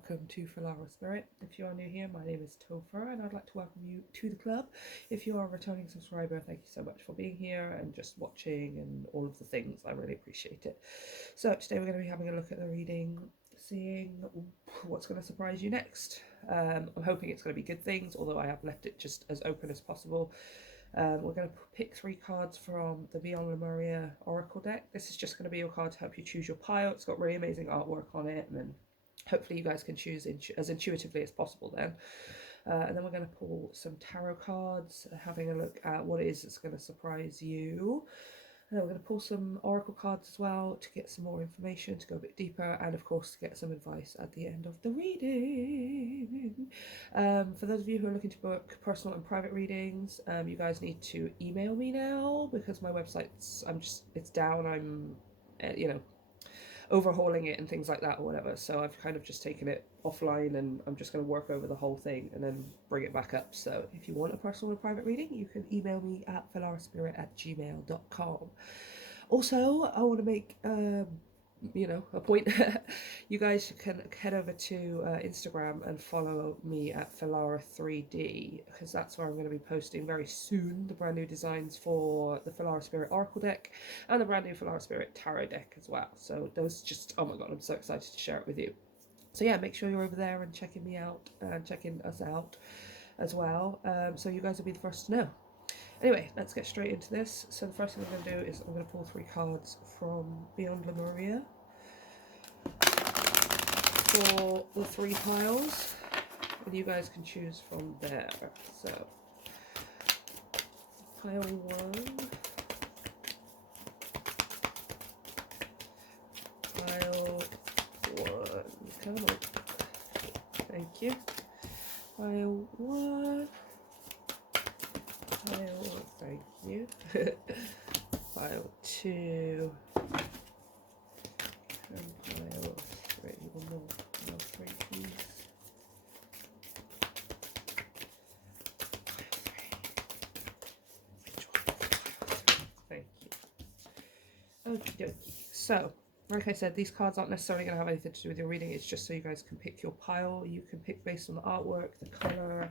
welcome to Filara Spirit. If you are new here, my name is Topher and I'd like to welcome you to the club. If you are a returning subscriber, thank you so much for being here and just watching and all of the things. I really appreciate it. So today we're going to be having a look at the reading, seeing what's going to surprise you next. I'm hoping it's going to be good things, although I have left it just as open as possible. We're going to pick 3 cards from the Beyond Lemuria Oracle deck. This is just going to be your card to help you choose your pile. It's got really amazing artwork on it, and then hopefully you guys can choose as intuitively as possible then. And then we're going to pull some tarot cards, having a look at what it is that's going to surprise you. And then we're going to pull some oracle cards as well to get some more information, to go a bit deeper, and of course to get some advice at the end of the reading. For those of you who are looking to book personal and private readings, you guys need to email me now because my website's it's down. I'm overhauling it and things like that or whatever, so I've kind of just taken it offline and I'm just going to work over the whole thing and then bring it back up. So if you want a personal or private reading, you can email me at filaraspirit@gmail.com. Also, I want to make a point. You guys can head over to Instagram and follow me at Filara3D, because that's where I'm going to be posting very soon the brand new designs for the Filara Spirit Oracle deck and the brand new Filara Spirit Tarot deck as well. So those just, oh my god, I'm so excited to share it with you. So yeah, make sure you're over there and checking me out and checking us out as well, so you guys will be the first to know. Anyway, let's get straight into this. So the first thing I'm going to do is I'm going to pull 3 cards from Beyond Lemuria for the 3 piles, and you guys can choose from there. So pile 1, pile 1, come on, thank you, pile 1, pile 1, thank you, pile 2, and pile 3, one more, pile 3 please, thank you. Okie dokie. So, like I said, these cards aren't necessarily going to have anything to do with your reading. It's just so you guys can pick your pile. You can pick based on the artwork, the colour,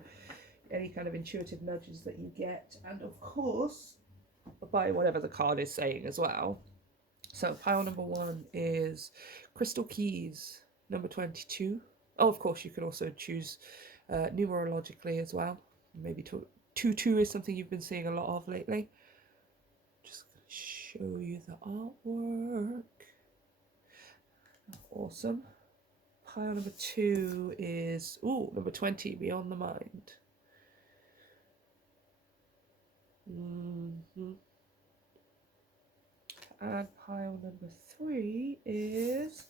any kind of intuitive nudges that you get, and of course by whatever the card is saying as well. So pile number 1 is Crystal Keys, number 22. Oh, of course you can also choose numerologically as well. Maybe 2 is something you've been seeing a lot of lately. Just gonna show you the artwork. Awesome. Pile number 2 is number 20, Beyond the Mind. And pile number 3 is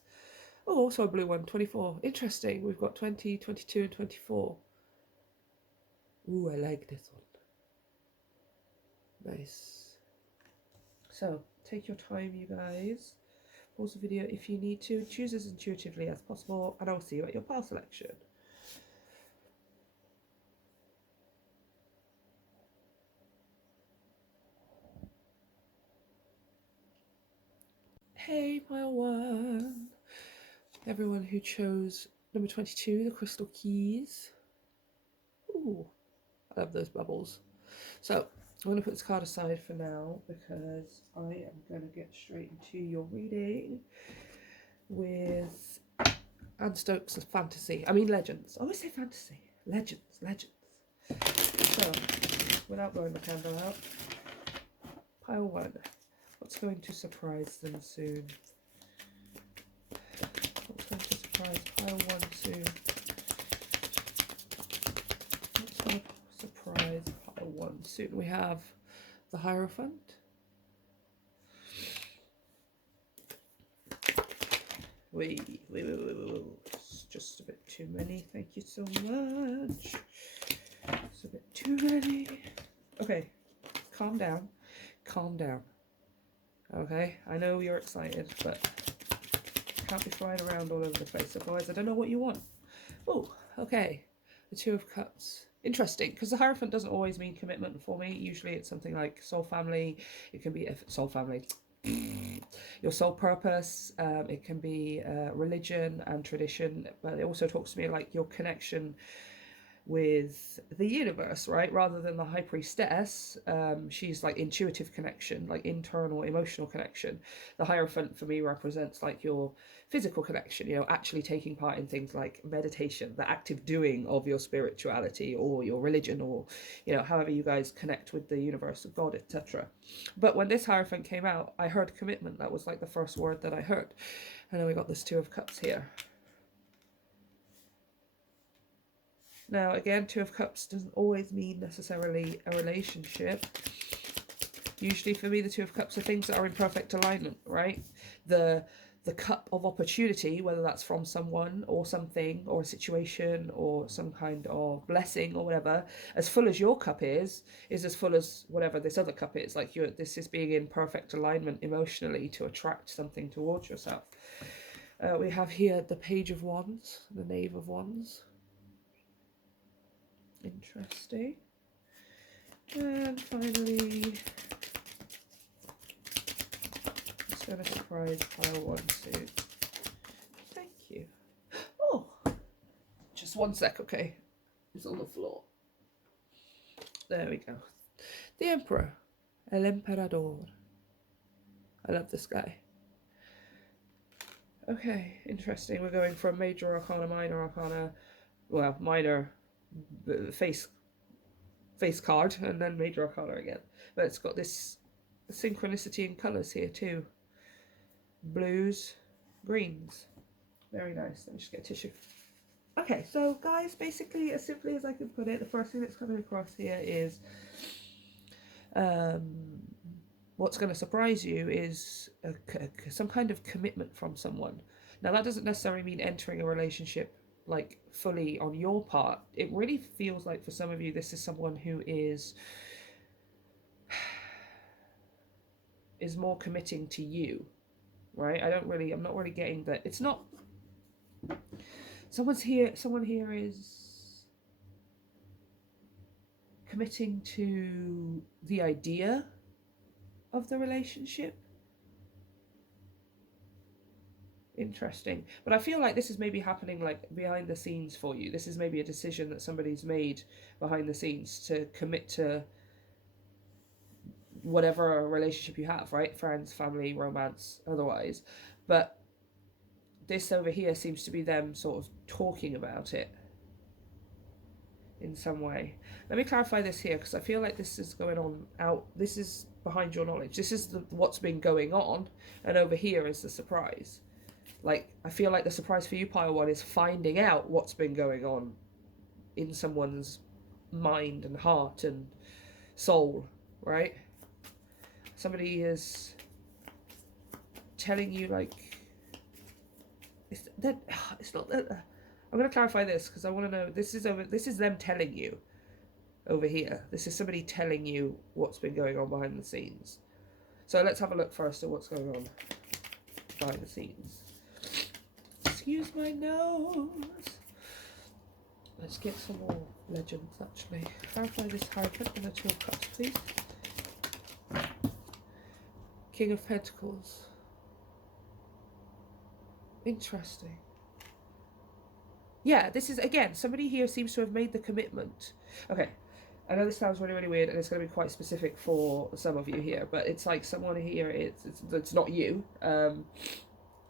also a blue one, 24. Interesting. We've got 20, 22 and 24. I like this one. Nice. So take your time, you guys. Pause the video if you need to. Choose as intuitively as possible, and I'll see you at your pile selection. Hey, pile 1. Everyone who chose number 22, the Crystal Keys. Ooh, I love those bubbles. So I'm going to put this card aside for now because I am going to get straight into your reading with Anne Stokes' fantasy. I mean legends. I always say fantasy. Legends. So, without blowing the candle out, pile 1. What's going to surprise them soon? What's going to surprise pile 1 soon? What's going to surprise pile 1 soon? We have the Hierophant. Wait. It's just a bit too many. Thank you so much. It's a bit too many. Okay, calm down. Okay, I know you're excited, but can't be flying around all over the place, otherwise I don't know what you want. Oh, okay. The 2 of Cups. Interesting, because the Hierophant doesn't always mean commitment for me. Usually it's something like soul family. It can be a soul family. your soul purpose. It can be religion and tradition, but it also talks to me like your connection with the universe, right? Rather than the high priestess, she's like intuitive connection, like internal emotional connection. The Hierophant for me represents like your physical connection, you know, actually taking part in things like meditation, the active doing of your spirituality or your religion, or, you know, however you guys connect with the universe, of God, etc. But when this Hierophant came out, I heard commitment. That was like the first word that I heard. And then we got this Two of Cups here. Now, again, Two of Cups doesn't always mean necessarily a relationship. Usually for me, the Two of Cups are things that are in perfect alignment, right? The cup of opportunity, whether that's from someone or something or a situation or some kind of blessing or whatever, as full as your cup is as full as whatever this other cup is. Like this is being in perfect alignment emotionally to attract something towards yourself. We have here the Page of Wands, the Knave of Wands. Interesting. And finally, it's going to surprise pile one soon. Thank you. Oh, just one sec, okay. It's on the floor. There we go. The Emperor, El Emperador. I love this guy. Okay, interesting. We're going from Major Arcana, Minor Arcana, well, Minor face card, and then Major Arcana again. But it's got this synchronicity in colours here too. Blues, greens. Very nice. Let me just get a tissue. Okay, so guys, basically, as simply as I can put it, the first thing that's coming across here is what's going to surprise you is some kind of commitment from someone. Now, that doesn't necessarily mean entering a relationship like fully on your part. It really feels like for some of you, this is someone who is more committing to you, right? I'm not really getting that. It's not someone here is committing to the idea of the relationship. Interesting. But I feel like this is maybe happening like behind the scenes for you. This is maybe a decision that somebody's made behind the scenes to commit to whatever relationship you have, right? Friends, family, romance, otherwise. But this over here seems to be them sort of talking about it in some way. Let me clarify this here, because I feel like this is going on out. This is behind your knowledge. This is what's been going on, and over here is the surprise. Like, I feel like the surprise for you, pile one, is finding out what's been going on in someone's mind and heart and soul, right? Somebody is telling you, like, it's not that. I'm going to clarify this because I want to know, this is them telling you over here. This is somebody telling you what's been going on behind the scenes. So let's have a look first at what's going on behind the scenes. Excuse my nose. Let's get some more legends, actually. Clarify this Hierophant and the Two of Cups, please. King of Pentacles. Interesting. Yeah, this is, again, somebody here seems to have made the commitment. Okay, I know this sounds really, really weird, and it's going to be quite specific for some of you here, but it's like someone here, it's not you.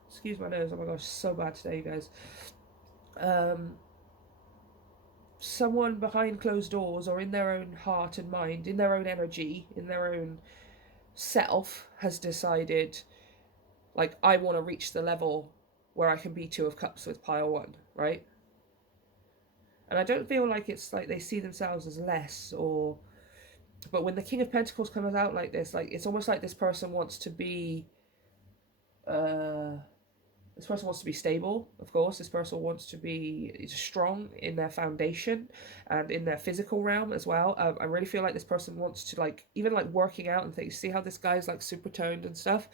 Excuse my nose, oh my gosh, so bad today, you guys. Someone behind closed doors or in their own heart and mind, in their own energy, in their own self, has decided, like, I want to reach the level where I can be Two of Cups with pile one, right? And I don't feel like it's like they see themselves as less, or, but when the King of Pentacles comes out like this, like, it's almost like this person wants to be, this person wants to be stable, of course. This person wants to be strong in their foundation and in their physical realm as well. I really feel like this person wants to, like, even like working out and things. See how this guy's like super toned and stuff?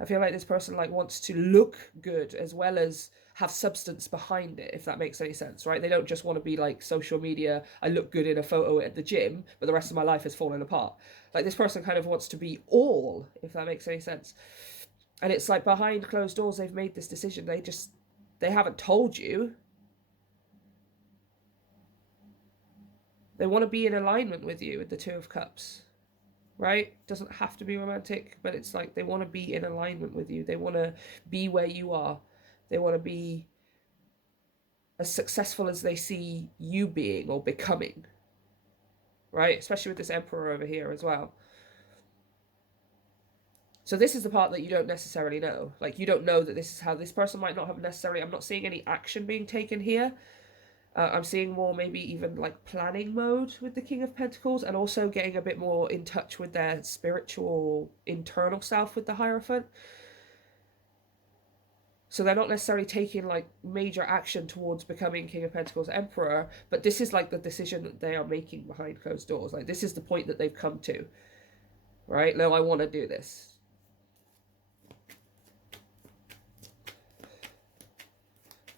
I feel like this person like wants to look good as well as have substance behind it, if that makes any sense, right? They don't just want to be like social media, I look good in a photo at the gym, but the rest of my life is falling apart. Like, this person kind of wants to be all, if that makes any sense. And it's like behind closed doors, they've made this decision. They haven't told you. They want to be in alignment with you with the Two of Cups, right? Doesn't have to be romantic, but it's like they want to be in alignment with you. They want to be where you are. They want to be as successful as they see you being or becoming, right? Especially with this Emperor over here as well. So this is the part that you don't necessarily know. Like, you don't know that this is how this person might not have necessarily... I'm not seeing any action being taken here. I'm seeing more maybe even like planning mode with the King of Pentacles, and also getting a bit more in touch with their spiritual internal self with the Hierophant. So they're not necessarily taking like major action towards becoming King of Pentacles Emperor, but this is like the decision that they are making behind closed doors. Like, this is the point that they've come to, right? No, I want to do this.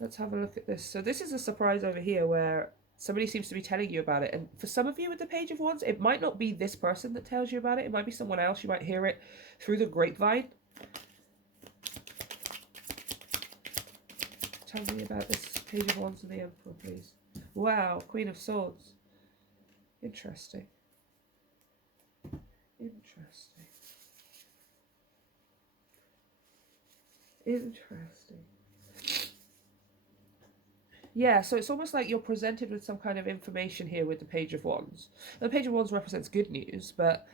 Let's have a look at this. So this is a surprise over here where somebody seems to be telling you about it. And for some of you with the Page of Wands, it might not be this person that tells you about it. It might be someone else. You might hear it through the grapevine. Tell me about this Page of Wands and the Emperor, please. Wow, Queen of Swords. Interesting. Interesting. Interesting. Yeah, so it's almost like you're presented with some kind of information here with the Page of Wands. The Page of Wands represents good news, but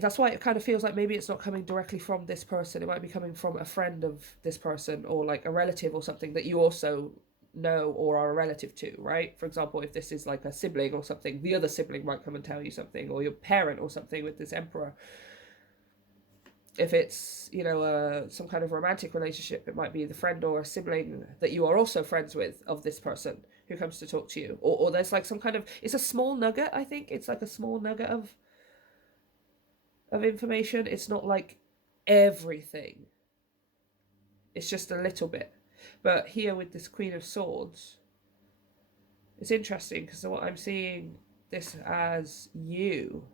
that's why it kind of feels like maybe it's not coming directly from this person. It might be coming from a friend of this person, or like a relative or something that you also know or are a relative to, right? For example, if this is like a sibling or something, the other sibling might come and tell you something, or your parent or something with this Emperor. If it's, you know, some kind of romantic relationship, it might be the friend or a sibling that you are also friends with of this person who comes to talk to you. Or there's like some kind of... It's a small nugget, I think. It's like a small nugget of information. It's not like everything. It's just a little bit. But here with this Queen of Swords, it's interesting because what I'm seeing this as you...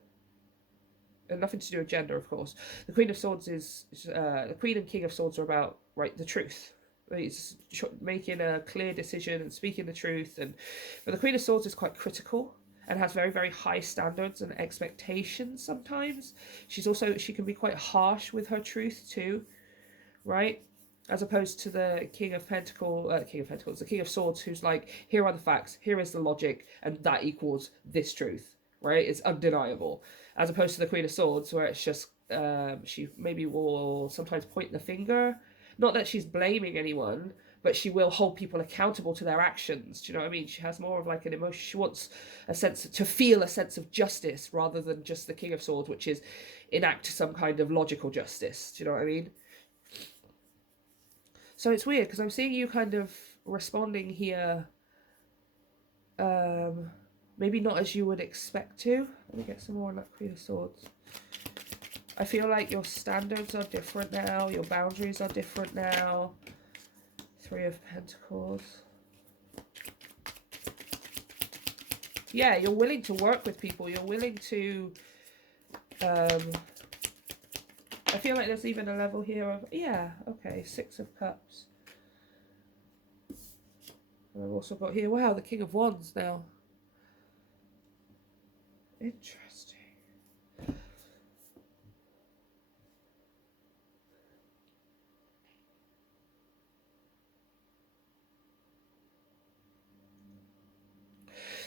and nothing to do with gender, of course. The Queen of Swords is the Queen and King of Swords are about, right, the truth. It's making a clear decision and speaking the truth. But the Queen of Swords is quite critical and has very, very high standards and expectations sometimes. She can be quite harsh with her truth too, right? As opposed to the King of Pentacles, the King of Swords, who's like, here are the facts, here is the logic, and that equals this truth, right? It's undeniable. As opposed to the Queen of Swords, where it's just, she maybe will sometimes point the finger. Not that she's blaming anyone, but she will hold people accountable to their actions. Do you know what I mean? She has more of like an emotion. She wants to feel a sense of justice, rather than just the King of Swords, which is enact some kind of logical justice. Do you know what I mean? So it's weird, because I'm seeing you kind of responding here, maybe not as you would expect to. Let me get some more on that Queen of Swords. I feel like your standards are different now. Your boundaries are different now. Three of Pentacles. Yeah, you're willing to work with people. You're willing to... I feel like there's even a level here of... Yeah, okay, Six of Cups. And I've also got here, wow, the King of Wands now. Interesting.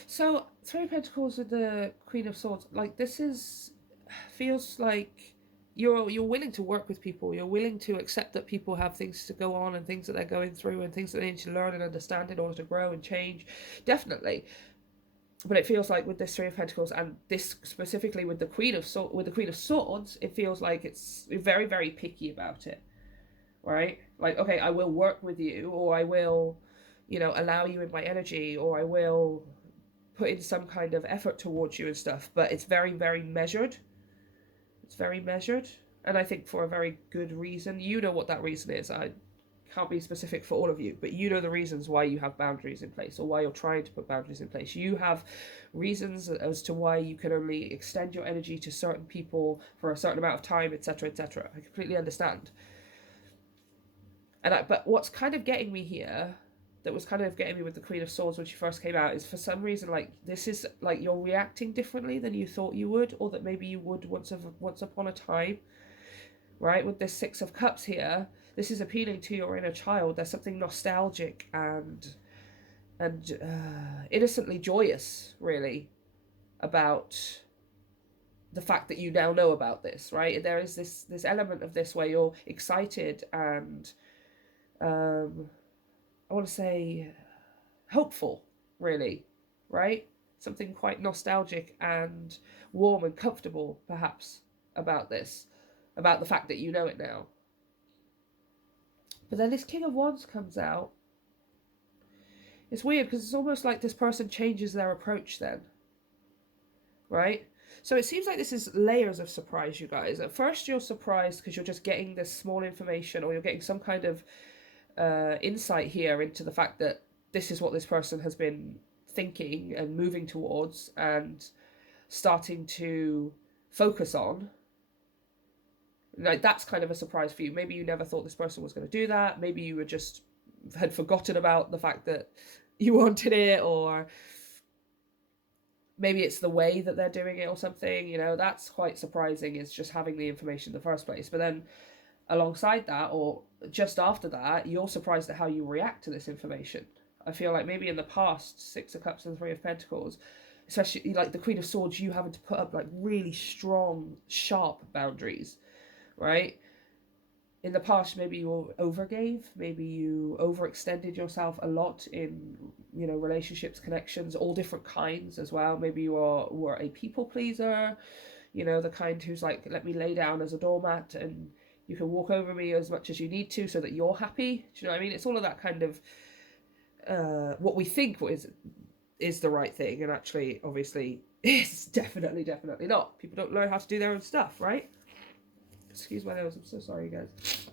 So, Three of Pentacles with the Queen of Swords, like, this is... feels like you're willing to work with people. You're willing to accept that people have things to go on and things that they're going through and things that they need to learn and understand in order to grow and change. Definitely. But it feels like with this Three of Pentacles, and this specifically with the Queen of Swords, it feels like it's very, very picky about it, right? Like, okay, I will work with you, or I will, you know, allow you in my energy, or I will put in some kind of effort towards you and stuff. But it's very, very measured. It's very measured, and I think for a very good reason. You know what that reason is. I can't be specific for all of you, but you know the reasons why you have boundaries in place, or why you're trying to put boundaries in place. You have reasons as to why you can only extend your energy to certain people for a certain amount of time, etc., etc. I completely understand. But what's kind of getting me here, that was kind of getting me with the Queen of Swords when she first came out, is for some reason, like, this is like you're reacting differently than you thought you would, or that maybe you would once upon a time, right? With this Six of Cups here, this is appealing to your inner child. There's something nostalgic and innocently joyous, really, about the fact that you now know about this, right? There is this element of this where you're excited and I want to say hopeful, really, right? Something quite nostalgic and warm and comfortable, perhaps, about this, about the fact that you know it now. But then this King of Wands comes out. It's weird because it's almost like this person changes their approach then, right? So it seems like this is layers of surprise, you guys. At first you're surprised because you're just getting this small information, or you're getting some kind of insight here into the fact that this is what this person has been thinking and moving towards and starting to focus on. Like, that's kind of a surprise for you. Maybe you never thought this person was going to do that. Maybe you were just had forgotten about the fact that you wanted it, or maybe it's the way that they're doing it or something. You know, that's quite surprising, is just having the information in the first place. But then alongside that, or just after that, you're surprised at how you react to this information. I feel like maybe in the past, Six of Cups and Three of Pentacles, especially like the Queen of Swords, you having to put up like really strong, sharp boundaries, right? In the past, maybe you overgave, maybe you overextended yourself a lot in, you know, relationships, connections, all different kinds as well. Maybe you were a people pleaser, you know, the kind who's like, let me lay down as a doormat and you can walk over me as much as you need to so that you're happy. Do you know what I mean? It's all of that kind of what we think is the right thing, and actually, obviously, it's definitely not. People don't learn how to do their own stuff, right? Excuse my nose. I'm so sorry, you guys.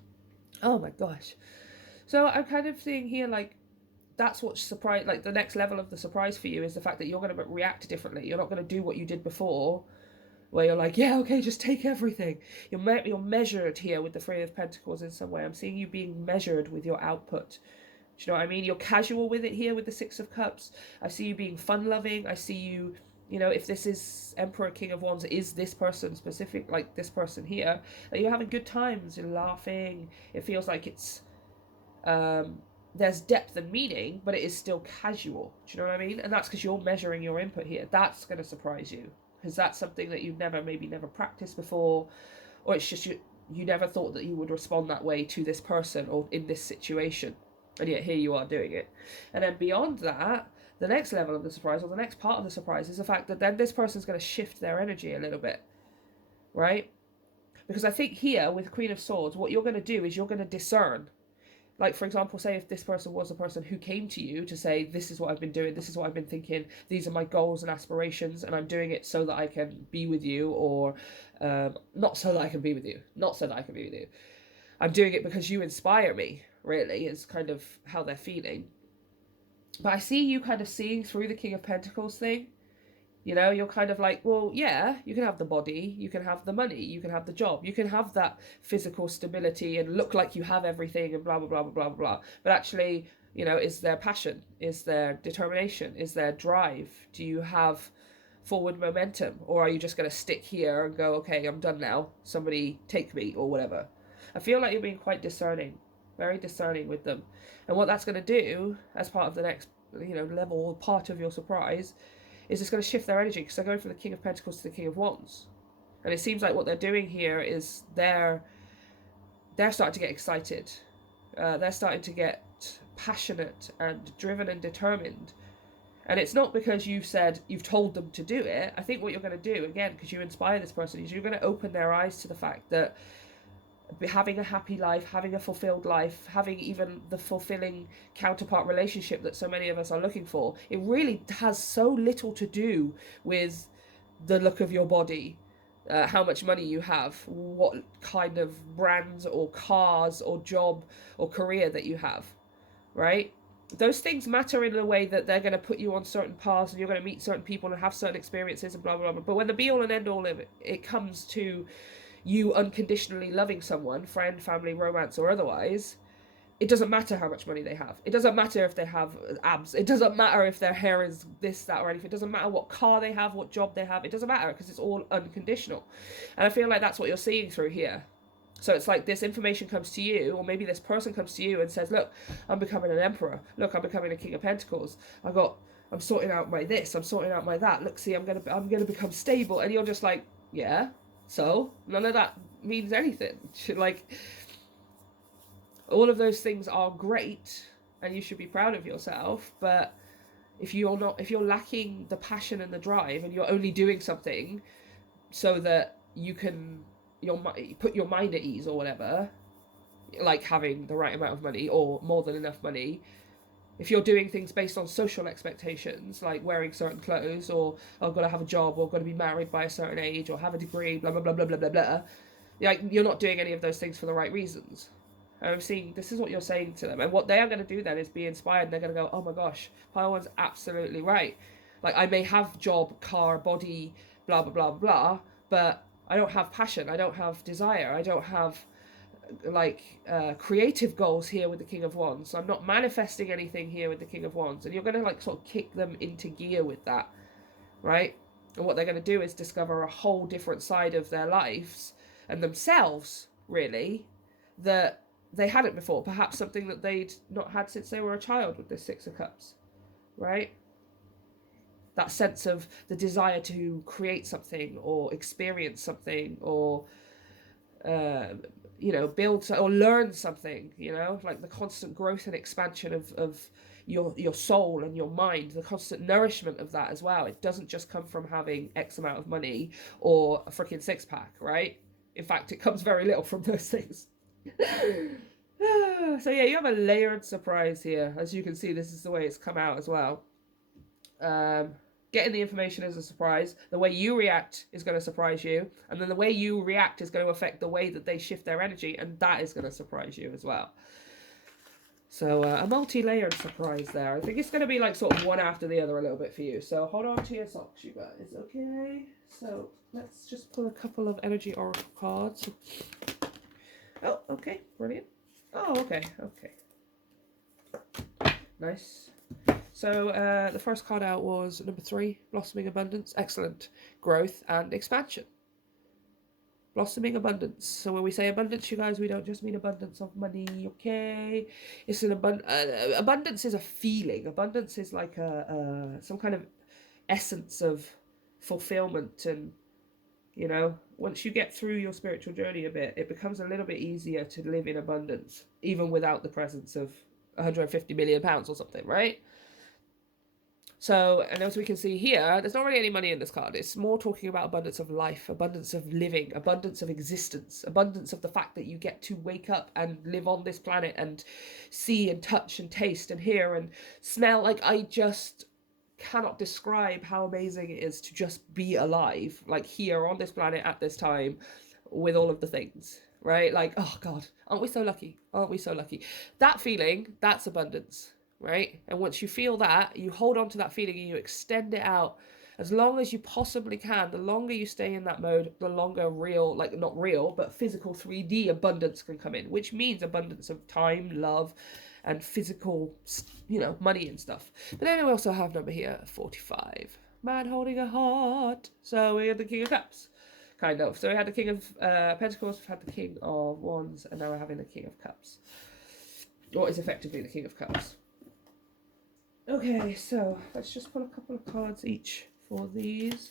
Oh my gosh. So I'm kind of seeing here, like, that's what's surprise. Like, the next level of the surprise for you is the fact that you're going to react differently. You're not going to do what you did before, where you're like, yeah, okay, just take everything. You're measured here with the Three of Pentacles in some way. I'm seeing you being measured with your output. Do you know what I mean? You're casual with it here with the Six of Cups. I see you being fun-loving. I see you, you know, if this is Emperor, King of Wands, is this person specific, like this person here, that you're having good times, you're laughing. It feels like it's, there's depth and meaning, but it is still casual. Do you know what I mean? And that's because you're measuring your input here. That's going to surprise you, because that's something that you've maybe never practiced before, or it's just you never thought that you would respond that way to this person or in this situation. And yet here you are doing it. And then beyond that, the next level of the surprise, or the next part of the surprise, is the fact that then this person's going to shift their energy a little bit, right? Because I think here with Queen of Swords, what you're going to do is you're going to discern. Like, for example, say if this person was a person who came to you to say, this is what I've been doing, this is what I've been thinking, these are my goals and aspirations, and I'm doing it so that I can be with you, or not so that I can be with you, not so that I can be with you. I'm doing it because you inspire me, really, is kind of how they're feeling. But I see you kind of seeing through the King of Pentacles thing. You know, you're kind of like, well, yeah, you can have the body, you can have the money, you can have the job, you can have that physical stability and look like you have everything and blah, blah, blah, blah, blah, blah. But actually, you know, is there passion? Is there determination? Is there drive? Do you have forward momentum? Or are you just going to stick here and go, okay, I'm done now, somebody take me, or whatever? I feel like you're being quite discerning, very discerning with them. And what that's going to do, as part of the next, you know, level or part of your surprise, is it's going to shift their energy, because they're going from the King of Pentacles to the King of Wands. And it seems like what they're doing here is they're starting to get excited. They're starting to get passionate and driven and determined. And it's not because you've told them to do it. I think what you're going to do, again, because you inspire this person, is you're going to open their eyes to the fact that having a happy life, having a fulfilled life, having even the fulfilling counterpart relationship that so many of us are looking for, it really has so little to do with the look of your body, how much money you have, what kind of brands or cars or job or career that you have, right? Those things matter in a way that they're going to put you on certain paths, and you're going to meet certain people and have certain experiences and blah, blah, blah. But when the be all and end all of it comes to you unconditionally loving someone, friend, family, romance, or otherwise, it doesn't matter how much money they have. It doesn't matter if they have abs. It doesn't matter if their hair is this, that, or anything. It doesn't matter what car they have, what job they have. It doesn't matter because it's all unconditional. And I feel like that's what you're seeing through here. So it's like this information comes to you, or maybe this person comes to you and says, look, I'm becoming an emperor. Look, I'm becoming a king of pentacles. I'm sorting out my this, I'm sorting out my that. Look, see, I'm gonna become stable. And you're just like, yeah, so none of that means anything. Like, all of those things are great and you should be proud of yourself, but if you're lacking the passion and the drive, and you're only doing something so that you can put your mind at ease or whatever, like having the right amount of money or more than enough money, if you're doing things based on social expectations, like wearing certain clothes, or I've got to have a job, or got to be married by a certain age, or have a degree, blah blah blah blah blah blah blah, like, you're not doing any of those things for the right reasons. And I'm seeing this is what you're saying to them, and what they are going to do then is be inspired. They're going to go, oh my gosh, Pile One's absolutely right. Like, I may have job, car, body, blah blah blah blah, but I don't have passion, I don't have desire, I don't have like creative goals here with the King of Wands. So I'm not manifesting anything here with the King of Wands. And you're going to like sort of kick them into gear with that, right? And what they're going to do is discover a whole different side of their lives and themselves, really, that they hadn't before. Perhaps something that they'd not had since they were a child with this Six of Cups, right? That sense of the desire to create something or experience something, or build or learn something, like the constant growth and expansion of your soul and your mind, the constant nourishment of that as well. It doesn't just come from having X amount of money or a freaking six-pack, right? In fact, it comes very little from those things. So yeah, you have a layered surprise here. As you can see, this is the way it's come out as well. Getting the information is a surprise. The way you react is going to surprise you. And then the way you react is going to affect the way that they shift their energy. And that is going to surprise you as well. So a multi-layered surprise there. I think it's going to be like sort of one after the other a little bit for you. So hold on to your socks, you guys. Okay. So let's just pull a couple of energy oracle cards. Oh, okay. Brilliant. Oh, okay. Okay. Nice. So the first card out was number 3, Blossoming Abundance. Excellent. Growth and expansion. Blossoming Abundance. So when we say abundance, you guys, we don't just mean abundance of money, okay? It's an abundance is a feeling. Abundance is like some kind of essence of fulfillment. And, once you get through your spiritual journey a bit, it becomes a little bit easier to live in abundance, even without the presence of £150 million or something, right? So, and as we can see here, there's not really any money in this card. It's more talking about abundance of life, abundance of living, abundance of existence, abundance of the fact that you get to wake up and live on this planet and see and touch and taste and hear and smell. Like, I just cannot describe how amazing it is to just be alive, like here on this planet at this time with all of the things, right? Like, oh God, aren't we so lucky? Aren't we so lucky? That feeling, that's abundance. Right? And once you feel that, you hold on to that feeling and you extend it out as long as you possibly can. The longer you stay in that mode, the longer real, like not real, but physical 3D abundance can come in, which means abundance of time, love, and physical, money and stuff. But then we also have number here, 45. Man holding a heart. So we had the King of Cups, kind of. So we had the King of Pentacles, we've had the King of Wands, and now we're having the King of Cups. What is effectively the King of Cups. Okay, so let's just pull a couple of cards each for these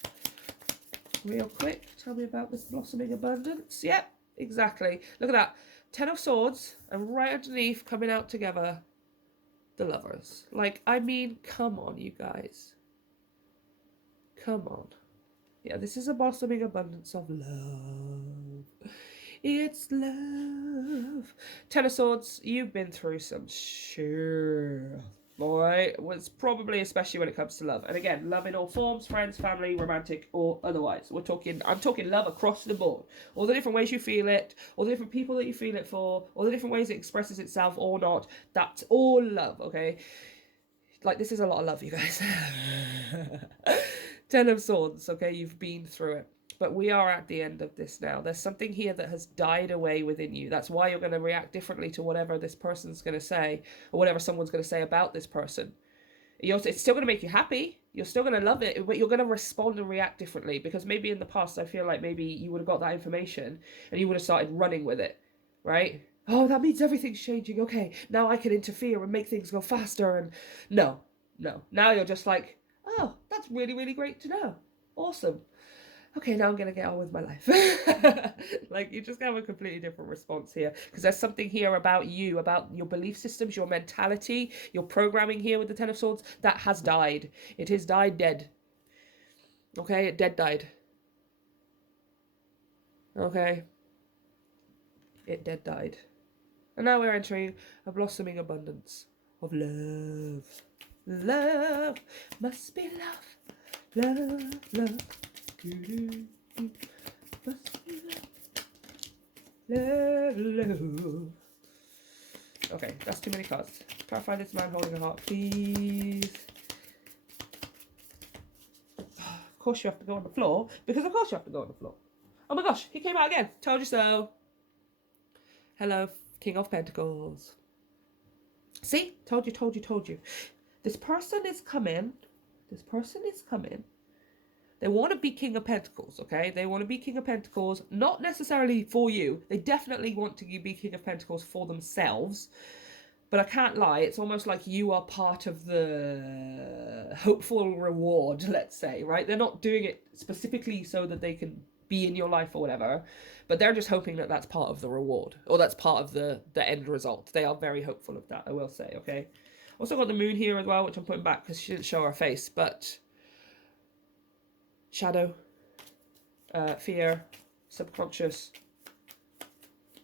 real quick. Tell me about this blossoming abundance. Yep, exactly. Look at that. 10 of Swords, and right underneath, coming out together, the Lovers. Like, I mean, come on, you guys. Come on. Yeah, this is a blossoming abundance of love. It's love. 10 of Swords, you've been through some shit. Alright, was probably especially when it comes to love. And again, love in all forms, friends, family, romantic, or otherwise. I'm talking love across the board. All the different ways you feel it, all the different people that you feel it for, all the different ways it expresses itself or not. That's all love, okay? Like, this is a lot of love, you guys. 10 of Swords, okay? You've been through it. but we are at the end of this now. There's something here that has died away within you. That's why you're going to react differently to whatever this person's going to say, or whatever someone's going to say about this person. It's still going to make you happy. You're still going to love it, but you're going to respond and react differently, because maybe in the past, I feel like maybe you would have got that information and you would have started running with it, right? Oh, that means everything's changing. Okay, now I can interfere and make things go faster. And no. Now you're just like, oh, that's really, really great to know. Awesome. Okay, now I'm going to get on with my life. Like, you just have a completely different response here, because there's something here about you, about your belief systems, your mentality, your programming here with the Ten of Swords, that has died. It has died dead. Okay, it dead died. Okay. It dead died. And now we're entering a blossoming abundance of love. Love must be love. Love. Must be love. Okay, that's too many cards. Clarify this man holding a heart, please. Of course you have to go on the floor, because of course you have to go on the floor. Oh my gosh, he came out again. Told you so. Hello, King of Pentacles. See? Told you. This person is coming. They want to be King of Pentacles, okay? They want to be King of Pentacles, not necessarily for you. They definitely want to be King of Pentacles for themselves. But I can't lie, it's almost like you are part of the hopeful reward, let's say, right? They're not doing it specifically so that they can be in your life or whatever, but they're just hoping that that's part of the reward, or that's part of the end result. They are very hopeful of that, I will say, okay? Also got the moon here as well, which I'm putting back because she didn't show her face, but shadow, fear, subconscious,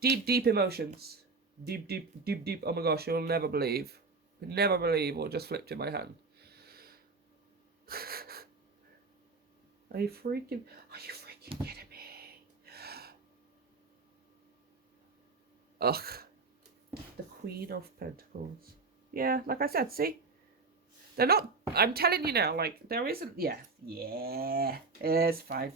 deep emotions, deep, oh my gosh, you'll never believe what just flipped in my hand. Are you freaking kidding me? Ugh. The Queen of Pentacles. Yeah, like I said, see? They're not, I'm telling you now, like, there isn't, yeah, it's fine.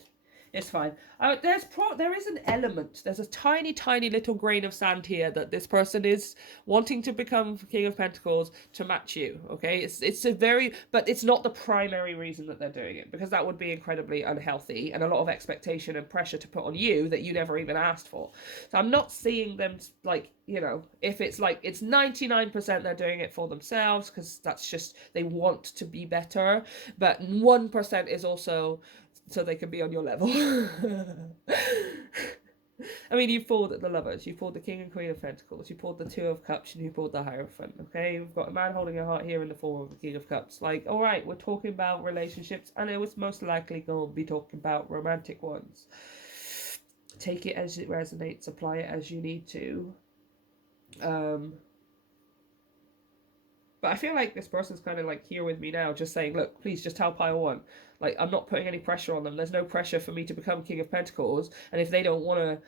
It's fine. There is an element, there's a tiny little grain of sand here that this person is wanting to become King of Pentacles to match you, okay? It's a very, but it's not the primary reason that they're doing it, because that would be incredibly unhealthy and a lot of expectation and pressure to put on you that you never even asked for. So I'm not seeing them, like, you know, if it's like, it's 99% they're doing it for themselves, because that's just, they want to be better, but 1% is also so they can be on your level. I mean, you pulled the Lovers, you pulled the King and Queen of Pentacles, you pulled the Two of Cups, and you pulled the Hierophant, okay? We've got a man holding a heart here in the form of the King of Cups. Like, alright, we're talking about relationships, and it was most likely going to be talking about romantic ones. Take it as it resonates, apply it as you need to. But I feel like this person's kind of like here with me now, just saying, look, please just tell pile one. Like, I'm not putting any pressure on them. There's no pressure for me to become King of Pentacles. And if they don't want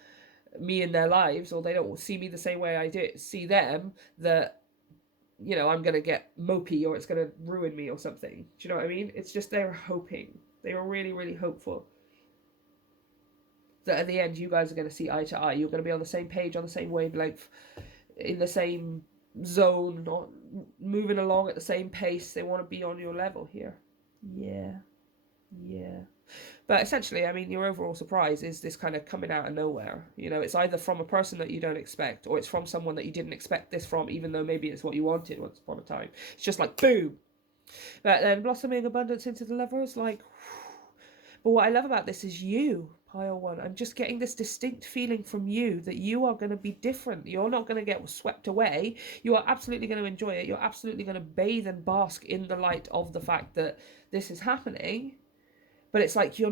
me in their lives, or they don't see me the same way I see them, that, you know, I'm going to get mopey, or it's going to ruin me or something. Do you know what I mean? It's just they're hoping. They were really, really hopeful that at the end, you guys are going to see eye to eye. You're going to be on the same page, on the same wavelength, in the same zone, not moving along at the same pace. They want to be on your level here. Yeah. But essentially, I mean, your overall surprise is this kind of coming out of nowhere. You know, it's either from a person that you don't expect, or it's from someone that you didn't expect this from, even though maybe it's what you wanted once upon a time. It's just like, boom. But then blossoming abundance into the Lovers, like, but what I love about this is you, pile one. I'm just getting this distinct feeling from you that you are going to be different. You're not going to get swept away. You are absolutely going to enjoy it. You're absolutely going to bathe and bask in the light of the fact that this is happening. But it's like you're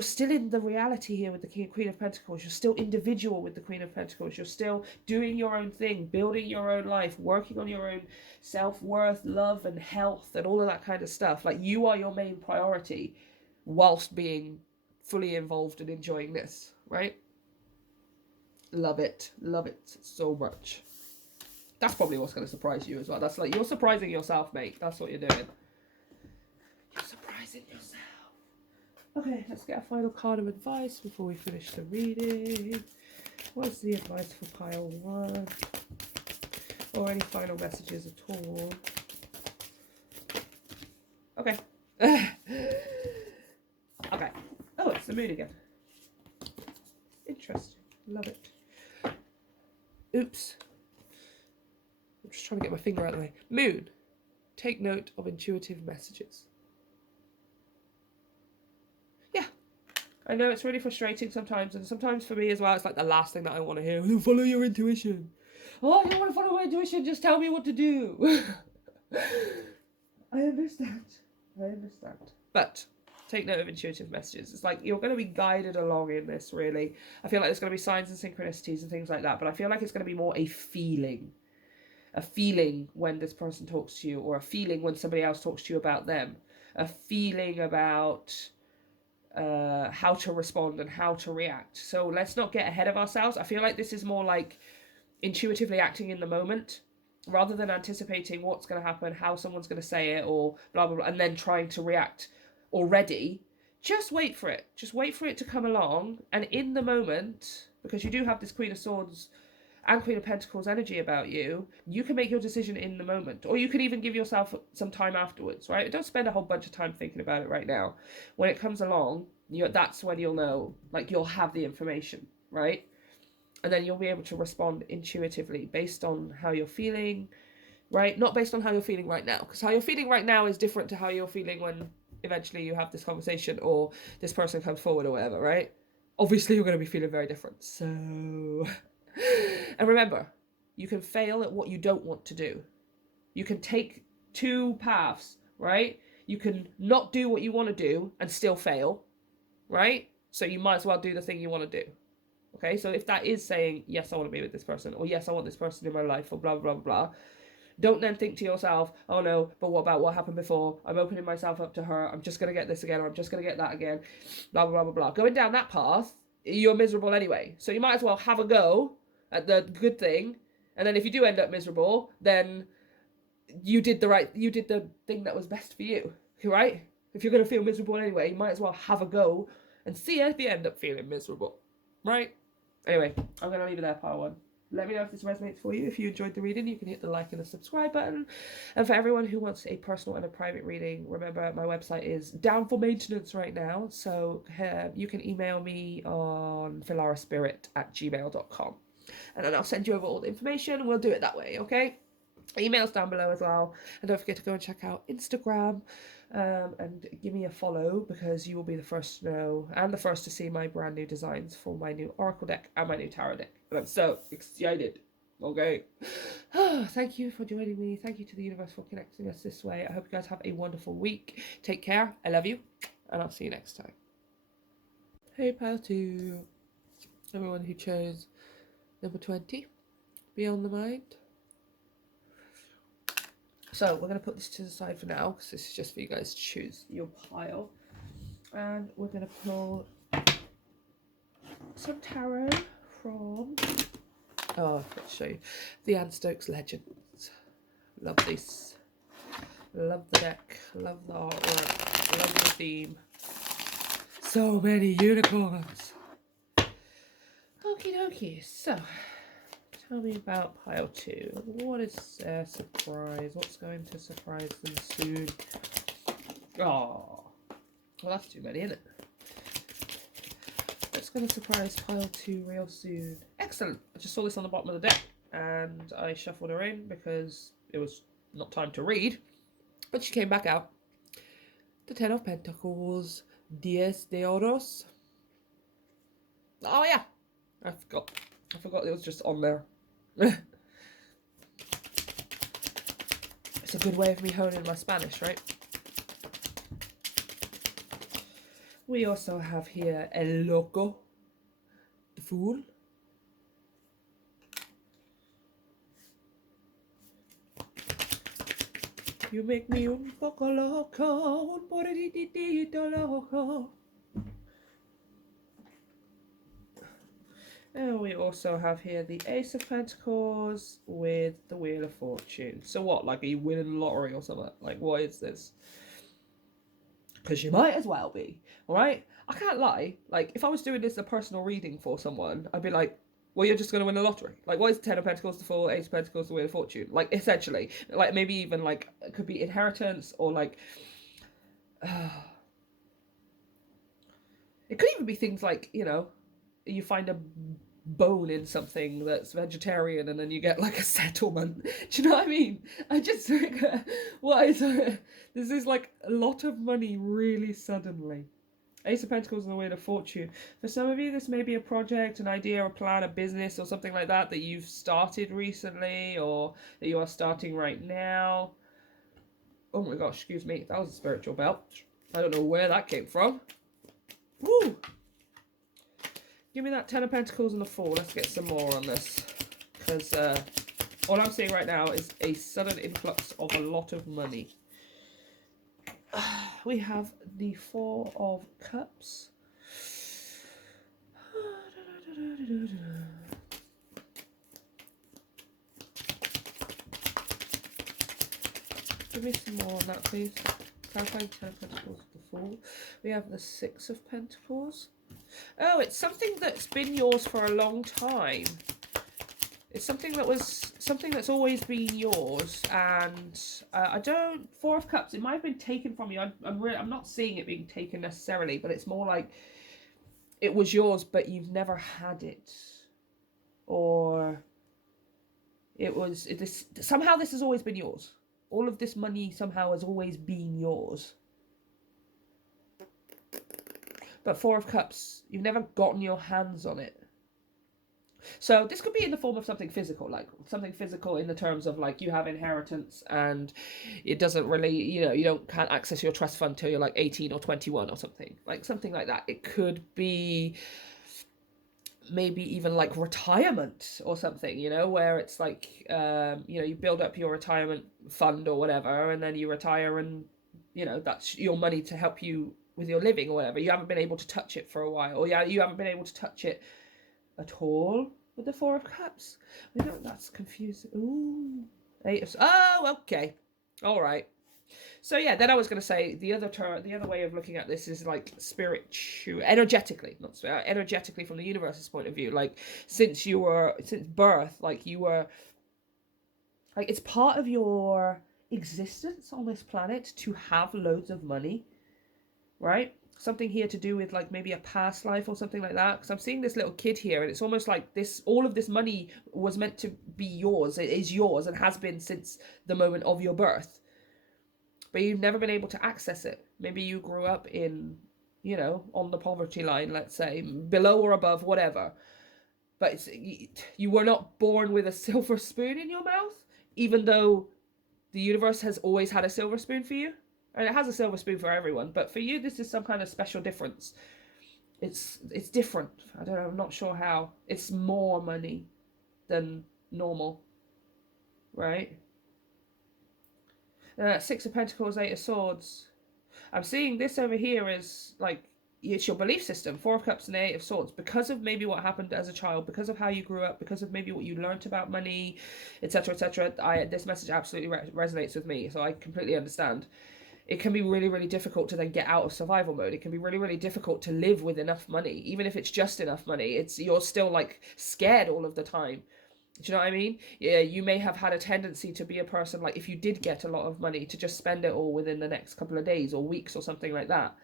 still in the reality here with the King and Queen of Pentacles. You're still individual with the Queen of Pentacles. You're still doing your own thing, building your own life, working on your own self-worth, love and health and all of that kind of stuff. Like, you are your main priority whilst being fully involved and enjoying this, right? Love it so much. That's probably what's going to surprise you as well. That's like, you're surprising yourself, mate. That's what you're doing. You're surprising yourself. Okay, let's get a final card of advice before we finish the reading. What is the advice for pile 1? Or any final messages at all? Okay. Okay. Oh, it's the moon again. Interesting. Love it. Oops. I'm just trying to get my finger out of the way. Moon. Take note of intuitive messages. Yeah. I know it's really frustrating sometimes, and sometimes for me as well, it's like the last thing that I want to hear. Follow your intuition. Oh, I don't want to follow my intuition, just tell me what to do. I understand. But take note of intuitive messages. It's like you're going to be guided along in this, really. I feel like there's going to be signs and synchronicities and things like that, but I feel like it's going to be more a feeling. A feeling when this person talks to you, or a feeling when somebody else talks to you about them. A feeling about how to respond and how to react. So let's not get ahead of ourselves. I feel like this is more like intuitively acting in the moment, rather than anticipating what's going to happen, how someone's going to say it, or blah, blah, blah, and then trying to react already. Just wait for it. Just wait for it to come along. And in the moment, because you do have this Queen of Swords and Queen of Pentacles energy about you, you can make your decision in the moment. Or you could even give yourself some time afterwards, right? Don't spend a whole bunch of time thinking about it right now. When it comes along, that's when you'll know, like you'll have the information, right? And then you'll be able to respond intuitively based on how you're feeling, right? Not based on how you're feeling right now, because how you're feeling right now is different to how you're feeling when eventually you have this conversation or this person comes forward or whatever, right? Obviously, you're going to be feeling very different. So, and remember, you can fail at what you don't want to do. You can take two paths, right? You can not do what you want to do and still fail, right? So you might as well do the thing you want to do. Okay, so if that is saying, yes, I want to be with this person, or yes, I want this person in my life, or blah, blah, blah, blah, don't then think to yourself, oh no, but what about what happened before? I'm opening myself up to her. I'm just going to get this again, or I'm just going to get that again, blah, blah, blah, blah. Going down that path, you're miserable anyway. So you might as well have a go at the good thing. And then if you do end up miserable, then you did the thing that was best for you, right? If you're going to feel miserable anyway, you might as well have a go and see if you end up feeling miserable, right? Anyway, I'm going to leave it there, part 1. Let me know if this resonates for you. If you enjoyed the reading, you can hit the like and the subscribe button. And for everyone who wants a personal and a private reading, remember my website is down for maintenance right now. So you can email me on filaraspirit@gmail.com. And then I'll send you over all the information and we'll do it that way, okay? Email's down below as well. And don't forget to go and check out Instagram. And give me a follow, because you will be the first to know and the first to see my brand new designs for my new Oracle deck and my new Tarot deck. And I'm so excited. Okay. Thank you for joining me. Thank you to the universe for connecting us this way. I hope you guys have a wonderful week. Take care. I love you. And I'll see you next time. Hey, pile 2. Everyone who chose number 20. Beyond the Mind. So we're going to put this to the side for now, because this is just for you guys to choose your pile. And we're going to pull some tarot from, let's show you, the Anne Stokes Legends. Love this. Love the deck. Love the artwork. Love the theme. So many unicorns. Okie dokie. So, tell me about pile 2. What is their surprise? What's going to surprise them soon? Oh, well, that's too many, isn't it? It's going to surprise pile 2 real soon. Excellent. I just saw this on the bottom of the deck and I shuffled her in because it was not time to read. But she came back out. The 10 of Pentacles. Diez de Oros. Oh, yeah. I forgot it was just on there. It's a good way of me honing my Spanish, right? We also have here El Loco, the Fool. You make me un poco loco, un poquitito loco. And we also have here the Ace of Pentacles with the Wheel of Fortune. So what, like are you winning the lottery or something? Like what is this? because you might as well be. All right, I can't lie. Like, if I was doing this a personal reading for someone, I'd be like, well, you're just going to win the lottery. Like, what is Ten of Pentacles to Fool, Ace of Pentacles to Wheel of Fortune? Like, essentially, like, maybe even like it could be inheritance, or like it could even be things like, you know, you find a bone in something that's vegetarian and then you get like a settlement. Do you know what I mean? I just think, what is this is like a lot of money really suddenly. Ace of Pentacles and the Wheel of Fortune. For some of you, this may be a project, an idea, a plan, a business, or something like that you've started recently, or that you are starting right now. Oh my gosh, excuse me, that was a spiritual belt. I don't know where that came from. Woo! Give me that Ten of Pentacles and the Fool. Let's get some more on this. Because all I'm seeing right now is a sudden influx of a lot of money. We have the Four of Cups. Give me some more on that, please. Clarifying Ten of Pentacles, the Fool. We have the Six of Pentacles. Oh, it's something that's been yours for a long time. It's something that's always been yours, and I don't. Four of Cups. It might have been taken from you. I'm not seeing it being taken necessarily, but it's more like it was yours, but you've never had it, or it was this. Somehow this has always been yours. All of this money somehow has always been yours. But Four of Cups, you've never gotten your hands on it. So this could be in the form of something physical, like something physical in the terms of like you have inheritance and it doesn't really, you know, can't access your trust fund till you're like 18 or 21 or something like that. It could be maybe even like retirement or something, you know, where it's like, you know, you build up your retirement fund or whatever, and then you retire, and, you know, that's your money to help you with your living or whatever. You haven't been able to touch it for a while, or yeah, you haven't been able to touch it at all with the Four of Cups. I don't, that's confusing. Ooh, Eight of, oh, okay, all right. So yeah, then I was going to say the other way of looking at this is like energetically, not energetically from the universe's point of view. Like since birth, like you were, like it's part of your existence on this planet to have loads of money, right? Something here to do with like maybe a past life or something like that. Because I'm seeing this little kid here, and it's almost like this. All of this money was meant to be yours. It is yours and has been since the moment of your birth. But you've never been able to access it. Maybe you grew up in, you know, on the poverty line, let's say, below or above, whatever. But you were not born with a silver spoon in your mouth, even though the universe has always had a silver spoon for you. And it has a silver spoon for everyone. But for you, this is some kind of special difference. It's different. I don't know. I'm not sure how. It's more money than normal, right? Six of Pentacles, Eight of Swords. I'm seeing this over here is like, it's your belief system. Four of Cups and Eight of Swords. Because of maybe what happened as a child, because of how you grew up, because of maybe what you learned about money, etc., etc. This message absolutely resonates with me, so I completely understand. It can be really, really difficult to then get out of survival mode. It can be really, really difficult to live with enough money. Even if it's just enough money, you're still like scared all of the time. Do you know what I mean? Yeah, you may have had a tendency to be a person, like if you did get a lot of money, to just spend it all within the next couple of days or weeks or something like that.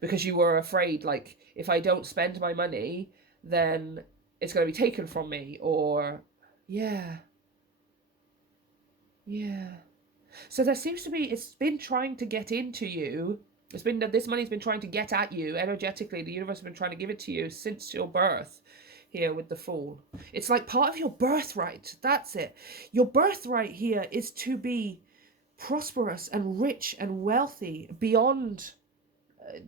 Because you were afraid, like, if I don't spend my money, then it's going to be taken from me. Or, yeah. So there seems to be, it's been trying to get into you. This money's been trying to get at you energetically. The universe has been trying to give it to you since your birth. Here with the Fool, it's like part of your birthright. That's it. Your birthright here is to be prosperous and rich and wealthy beyond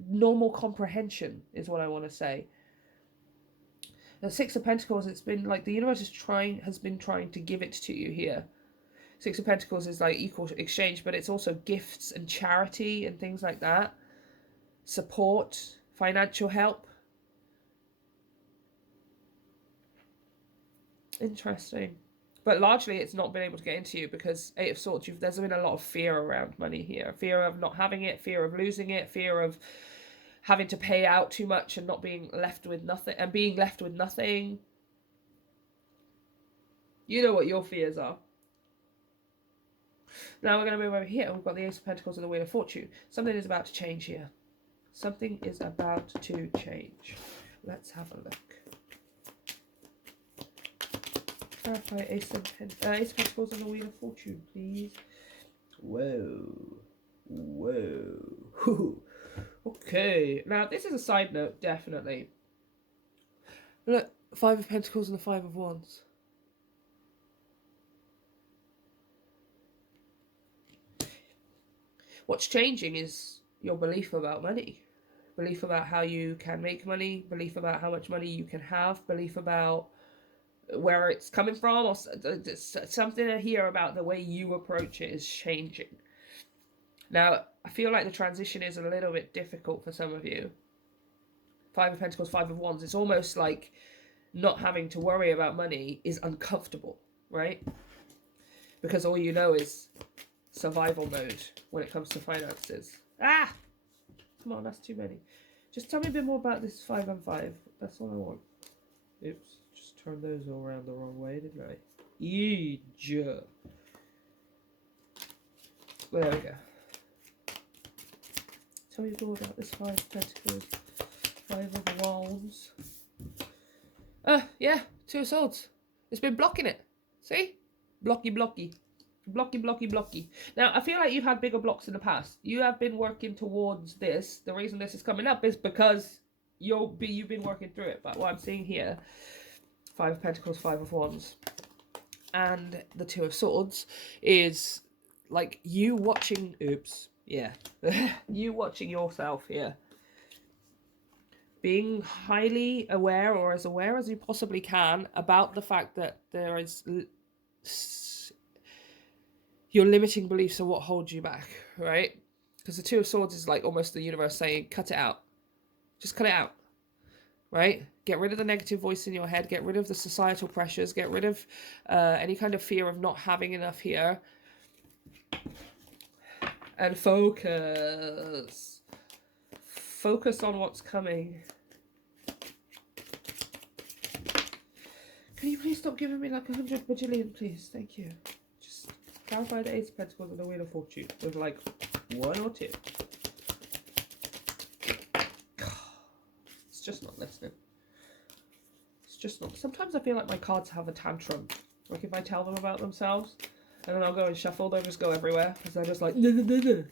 normal comprehension, is what I want to say. The Six of Pentacles, it's been like the universe has been trying to give it to you here. Six of Pentacles is like equal exchange, but it's also gifts and charity and things like that. Support, financial help. Interesting. But largely it's not been able to get into you because Eight of Swords, there's been a lot of fear around money here. Fear of not having it, fear of losing it, fear of having to pay out too much and not being left with nothing, and being left with nothing. You know what your fears are. Now we're going to move over here. We've got the Ace of Pentacles and the Wheel of Fortune. Something is about to change here. Something is about to change. Let's have a look. Clarify Ace of Pentacles and the Wheel of Fortune, please. Whoa. Whoa. Okay. Now, this is a side note, definitely. Look, Five of Pentacles and the Five of Wands. What's changing is your belief about money. Belief about how you can make money. Belief about how much money you can have. Belief about where it's coming from, or something here about the way you approach it is changing. Now, I feel like the transition is a little bit difficult for some of you. Five of Pentacles, Five of Wands. It's almost like not having to worry about money is uncomfortable, right? Because all you know is survival mode when it comes to finances. Ah! Come on, that's too many. Just tell me a bit more about this 5 and 5. That's all I want. Oops. Turned those all around the wrong way, didn't I? Eeja. Well, there we go. Tell me more about this 5 of Pentacles, 5 of Wands. Yeah, 2 of Swords. It's been blocking it. See? Blocky, blocky. Blocky, blocky, blocky. Now, I feel like you've had bigger blocks in the past. You have been working towards this. The reason this is coming up is because you've been working through it. But what I'm seeing here, 5 of Pentacles, 5 of Wands, and the 2 of Swords is like you watching, oops, yeah, you watching yourself here. Being highly aware, or as aware as you possibly can, about the fact that there is your limiting beliefs are what holds you back, right? Because the 2 of Swords is like almost the universe saying, cut it out. Just cut it out. Right? Get rid of the negative voice in your head. Get rid of the societal pressures. Get rid of any kind of fear of not having enough here. And focus. Focus on what's coming. Can you please stop giving me like 100 bajillion, please? Thank you. Just clarify the Ace of Pentacles and the Wheel of Fortune with like 1 or 2. Just not listening. It's just not. Sometimes I feel like my cards have a tantrum. Like if I tell them about themselves, and then I'll go and shuffle, they'll just go everywhere because they're just like, no, no, no, no.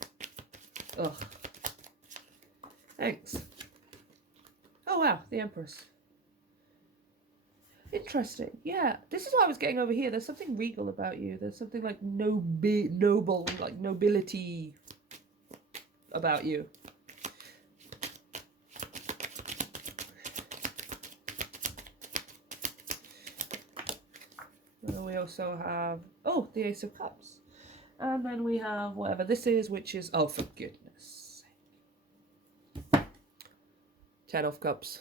Ugh. Thanks. Oh wow, the Empress. Interesting. Yeah, this is what I was getting over here. There's something regal about you. There's something like noble, like nobility about you. And we also have, oh, the Ace of Cups. And then we have whatever this is, which is, oh, for goodness sake. 10 of Cups.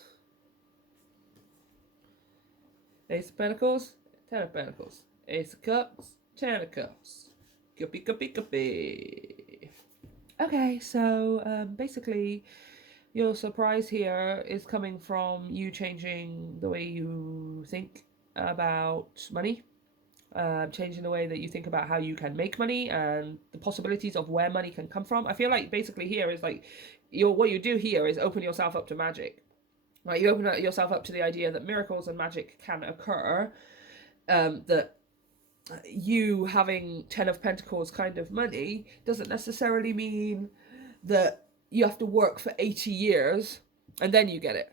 Ace of Pentacles, 10 of Pentacles. Ace of Cups, 10 of Cups. Cuppy, cuppy, cuppy. Okay, so basically your surprise here is coming from you changing the way you think about money. Changing the way that you think about how you can make money and the possibilities of where money can come from. I feel like basically here is like what you do here is open yourself up to magic. Right, you open yourself up to the idea that miracles and magic can occur. That you having 10 of Pentacles kind of money doesn't necessarily mean that you have to work for 80 years and then you get it.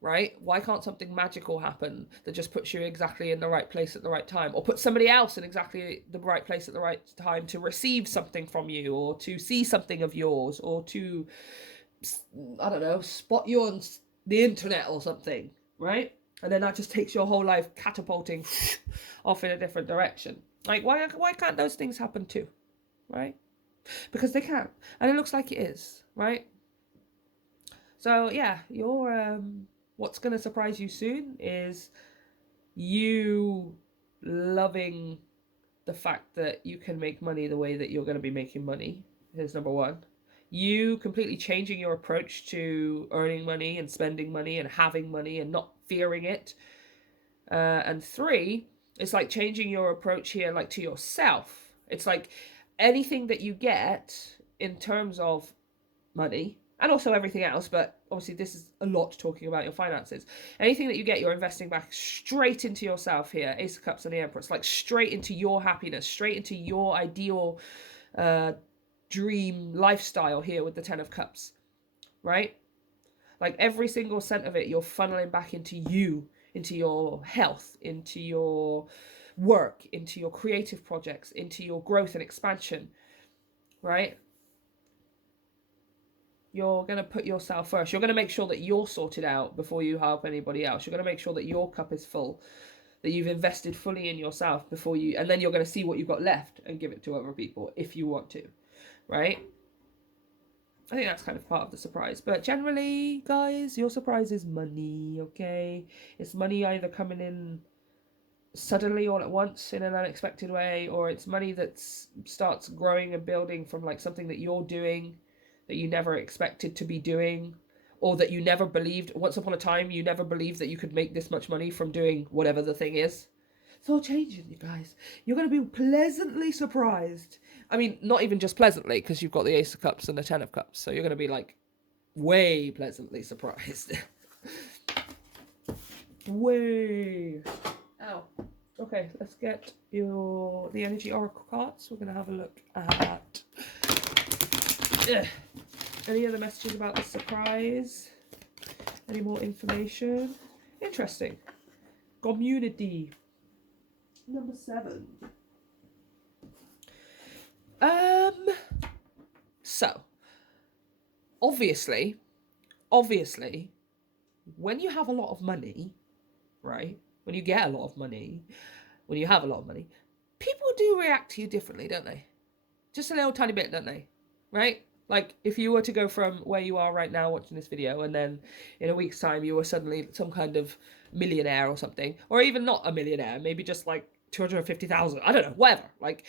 Right? Why can't something magical happen that just puts you exactly in the right place at the right time, or put somebody else in exactly the right place at the right time to receive something from you, or to see something of yours, or to, I don't know, spot you on the internet or something, right? And then that just takes your whole life catapulting off in a different direction. Like, why can't those things happen too? Right? Because they can. And it looks like it is, right? So, yeah, you're... what's going to surprise you soon is you loving the fact that you can make money the way that you're going to be making money is number one. You completely changing your approach to earning money and spending money and having money and not fearing it. And three, it's like changing your approach here, like to yourself. It's like anything that you get in terms of money and also everything else, but obviously this is a lot talking about your finances. Anything that you get, you're investing back straight into yourself here. Ace of Cups and the Empress, like straight into your happiness, straight into your ideal dream lifestyle here with the Ten of Cups, right? Like every single cent of it, you're funneling back into you, into your health, into your work, into your creative projects, into your growth and expansion, right? You're going to put yourself first. You're going to make sure that you're sorted out before you help anybody else. You're going to make sure that your cup is full, that you've invested fully in yourself before you, and then you're going to see what you've got left and give it to other people if you want to, right? I think that's kind of part of the surprise. But generally, guys, your surprise is money, okay? It's money either coming in suddenly all at once in an unexpected way, or it's money that starts growing and building from like something that you're doing that you never expected to be doing, or that you never believed. Once upon a time, you never believed that you could make this much money from doing whatever the thing is. It's all changing, you guys. You're going to be pleasantly surprised. I mean, not even just pleasantly, because you've got the Ace of Cups and the Ten of Cups. So you're going to be like way pleasantly surprised. Way. Ow. Okay, let's get the Energy Oracle cards. We're going to have a look at any other messages about the surprise. Any more information? Interesting. Community. Number 7. So, obviously, when you have a lot of money, right? When you get a lot of money, when you have a lot of money, people do react to you differently, don't they? Just a little tiny bit, don't they? Right? Like, if you were to go from where you are right now watching this video, and then in a week's time you were suddenly some kind of millionaire or something, or even not a millionaire, maybe just like 250,000, I don't know, whatever. Like,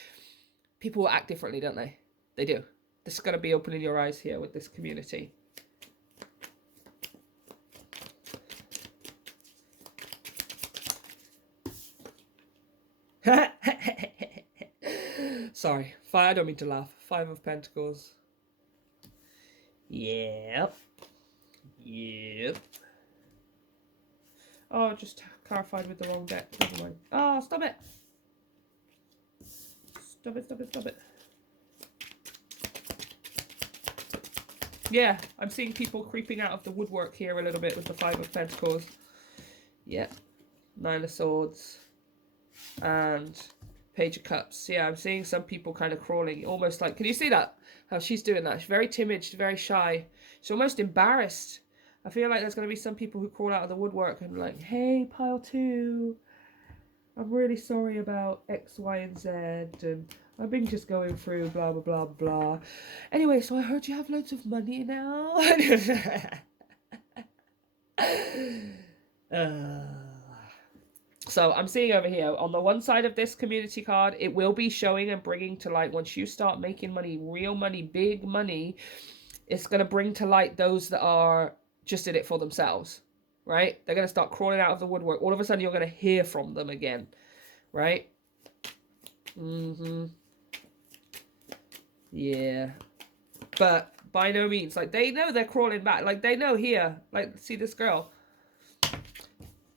people will act differently, don't they? They do. This is going to be opening your eyes here with this community. Sorry, I don't mean to laugh. 5 of Pentacles. Yep. Oh, just clarified with the wrong deck. Never mind. Oh, stop it. Stop it. Yeah, I'm seeing people creeping out of the woodwork here a little bit with the 5 of Pentacles. Yep. 9 of Swords. And Page of Cups. Yeah, I'm seeing some people kind of crawling. Almost like, can you see that? How she's doing that. She's very timid. She's very shy. She's almost embarrassed. I feel like there's going to be some people who crawl out of the woodwork and like, hey, pile 2. I'm really sorry about X, Y, and Z. And I've been just going through blah, blah, blah, blah. Anyway, so I heard you have loads of money now. So I'm seeing over here, on the one side of this community card, it will be showing and bringing to light, once you start making money, real money, big money, it's going to bring to light those that are just in it for themselves, right? They're going to start crawling out of the woodwork. All of a sudden, you're going to hear from them again, right? Yeah. But by no means, like, they know they're crawling back. Like, they know here, like, see this girl.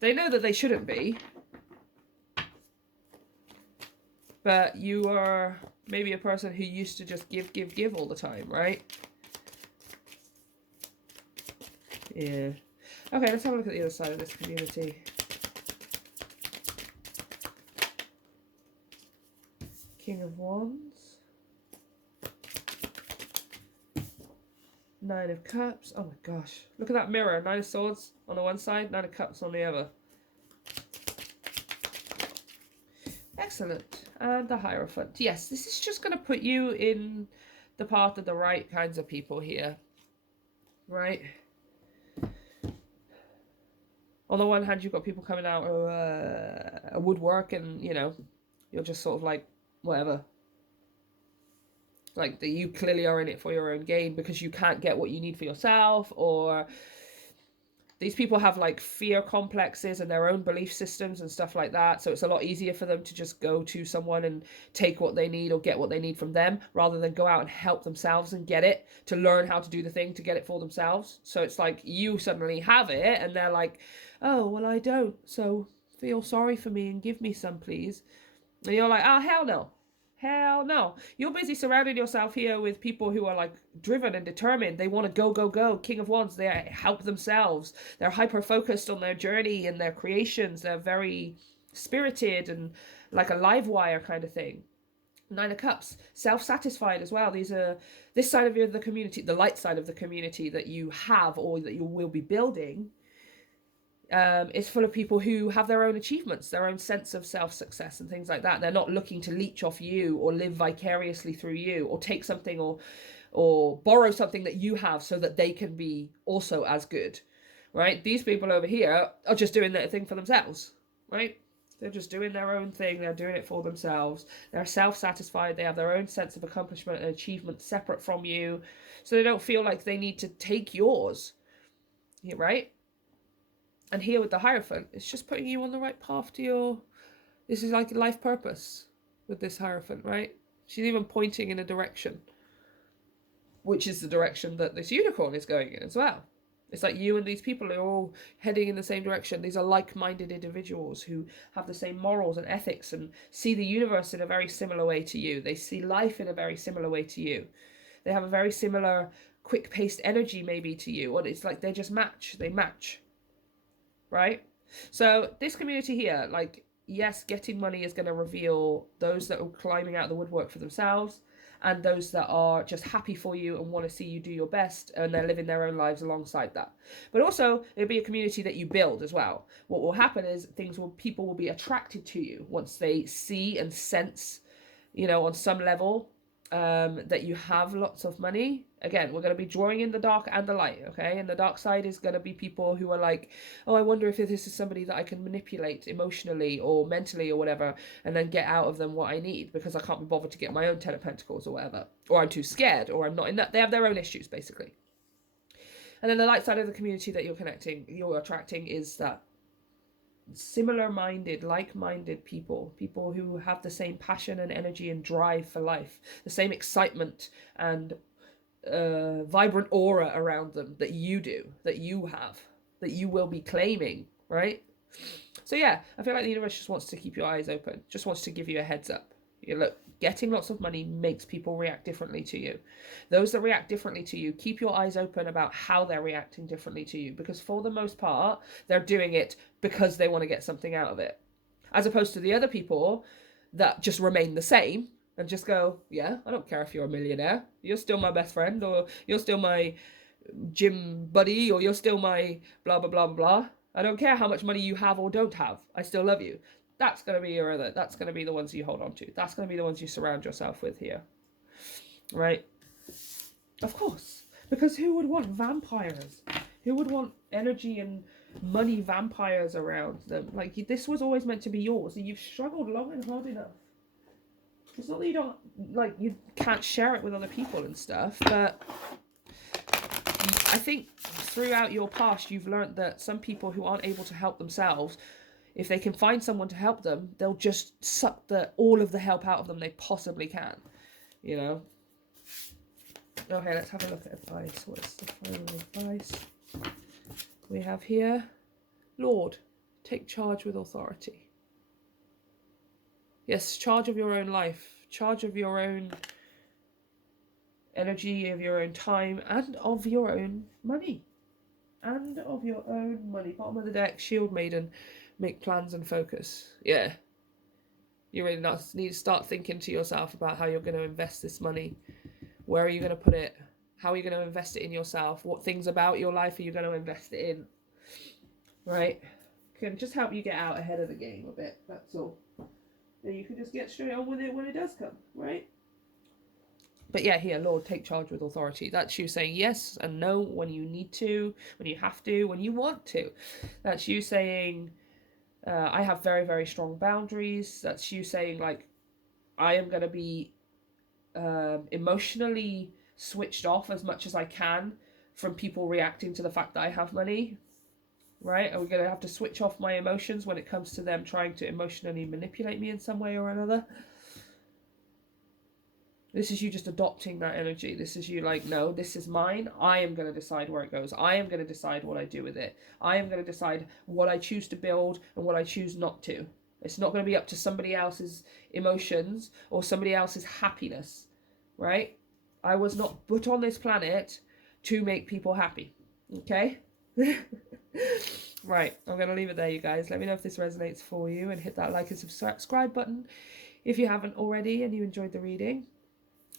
They know that they shouldn't be. But you are maybe a person who used to just give all the time, right? Yeah. Okay, let's have a look at the other side of this community. King of Wands. 9 of Cups. Oh my gosh. Look at that mirror. 9 of Swords on the one side, 9 of Cups on the other. Excellent. And the Hierophant. Yes, this is just going to put you in the path of the right kinds of people here. Right? On the one hand, you've got people coming out of a woodwork, and you know, you're just sort of like, whatever. Like that, you clearly are in it for your own gain because you can't get what you need for yourself, or these people have like fear complexes and their own belief systems and stuff like that. So it's a lot easier for them to just go to someone and take what they need or get what they need from them rather than go out and help themselves and get it, to learn how to do the thing, to get it for themselves. So it's like you suddenly have it and they're like, oh, well, I don't. So feel sorry for me and give me some, please. And you're like, oh, hell no. Hell no. You're busy surrounding yourself here with people who are like driven and determined. They want to go, go, go. King of Wands, they help themselves. They're hyper focused on their journey and their creations. They're very spirited and like a live wire kind of thing. Nine of Cups, self-satisfied as well. These are this side of the community, the light side of the community that you have or that you will be building. Is full of people who have their own achievements, their own sense of self-success and things like that. They're not looking to leech off you or live vicariously through you or take something or borrow something that you have so that they can be also as good, right? These people over here are just doing their thing for themselves, right? They're just doing their own thing. They're doing it for themselves. They're self-satisfied. They have their own sense of accomplishment and achievement separate from you. So they don't feel like they need to take yours, right? And here with the Hierophant, it's just putting you on the right path to your... This is like life purpose with this Hierophant, right? She's even pointing in a direction, which is the direction that this unicorn is going in as well. It's like you and these people are all heading in the same direction. These are like-minded individuals who have the same morals and ethics and see the universe in a very similar way to you. They see life in a very similar way to you. They have a very similar quick-paced energy maybe to you. Or it's like they just match. They match. Right? So this community here, like, yes, getting money is going to reveal those that are climbing out of the woodwork for themselves and those that are just happy for you and want to see you do your best, and they're living their own lives alongside that. But also it'll be a community that you build as well. What will happen is people will be attracted to you once they see and sense, you know, on some level, that you have lots of money. Again, we're going to be drawing in the dark and the light, okay? And the dark side is going to be people who are like, oh, I wonder if this is somebody that I can manipulate emotionally or mentally or whatever, and then get out of them what I need because I can't be bothered to get my own 10 of Pentacles or whatever. Or I'm too scared, or I'm not in that. They have their own issues, basically. And then the light side of the community that you're attracting is that similar-minded, like-minded people who have the same passion and energy and drive for life, the same excitement and vibrant aura around them that you do, that you have, that you will be claiming, right? So yeah, I feel like the universe just wants to keep your eyes open, just wants to give you a heads up. Look, getting lots of money makes people react differently to you. Those that react differently to you, keep your eyes open about how they're reacting differently to you, because for the most part, they're doing it because they want to get something out of it. As opposed to the other people that just remain the same and just go, yeah, I don't care if you're a millionaire. You're still my best friend, or you're still my gym buddy, or you're still my blah, blah, blah, blah. I don't care how much money you have or don't have. I still love you. That's going to be your other. That's going to be the ones you hold on to. That's going to be the ones you surround yourself with here. Right? Of course. Because who would want vampires? Who would want energy and money vampires around them? Like, this was always meant to be yours, and you've struggled long and hard enough. It's not that you don't, like, you can't share it with other people and stuff, but I think throughout your past, you've learned that some people who aren't able to help themselves, if they can find someone to help them, they'll just suck all of the help out of them they possibly can, you know? Okay, let's have a look at advice. What's the final advice we have here? Lord, take charge with authority. Yes, charge of your own life, charge of your own energy, of your own time, and of your own money. And of your own money. Bottom of the deck, Shield Maiden. Make plans and focus. Yeah. You really need to start thinking to yourself about how you're going to invest this money. Where are you going to put it? How are you going to invest it in yourself? What things about your life are you going to invest it in? Right? Can just help you get out ahead of the game a bit. That's all. And you can just get straight on with it when it does come. Right? But yeah, here, Lord, take charge with authority. That's you saying yes and no when you need to, when you have to, when you want to. That's you saying, I have very, very strong boundaries. That's you saying, like, I am going to be emotionally switched off as much as I can from people reacting to the fact that I have money, right? Are we going to have to switch off my emotions when it comes to them trying to emotionally manipulate me in some way or another? This is you just adopting that energy. This is you like, no, this is mine. I am going to decide where it goes. I am going to decide what I do with it. I am going to decide what I choose to build and what I choose not to. It's not going to be up to somebody else's emotions or somebody else's happiness, right? I was not put on this planet to make people happy, okay? Right, I'm going to leave it there, you guys. Let me know if this resonates for you and hit that like and subscribe button if you haven't already and you enjoyed the reading.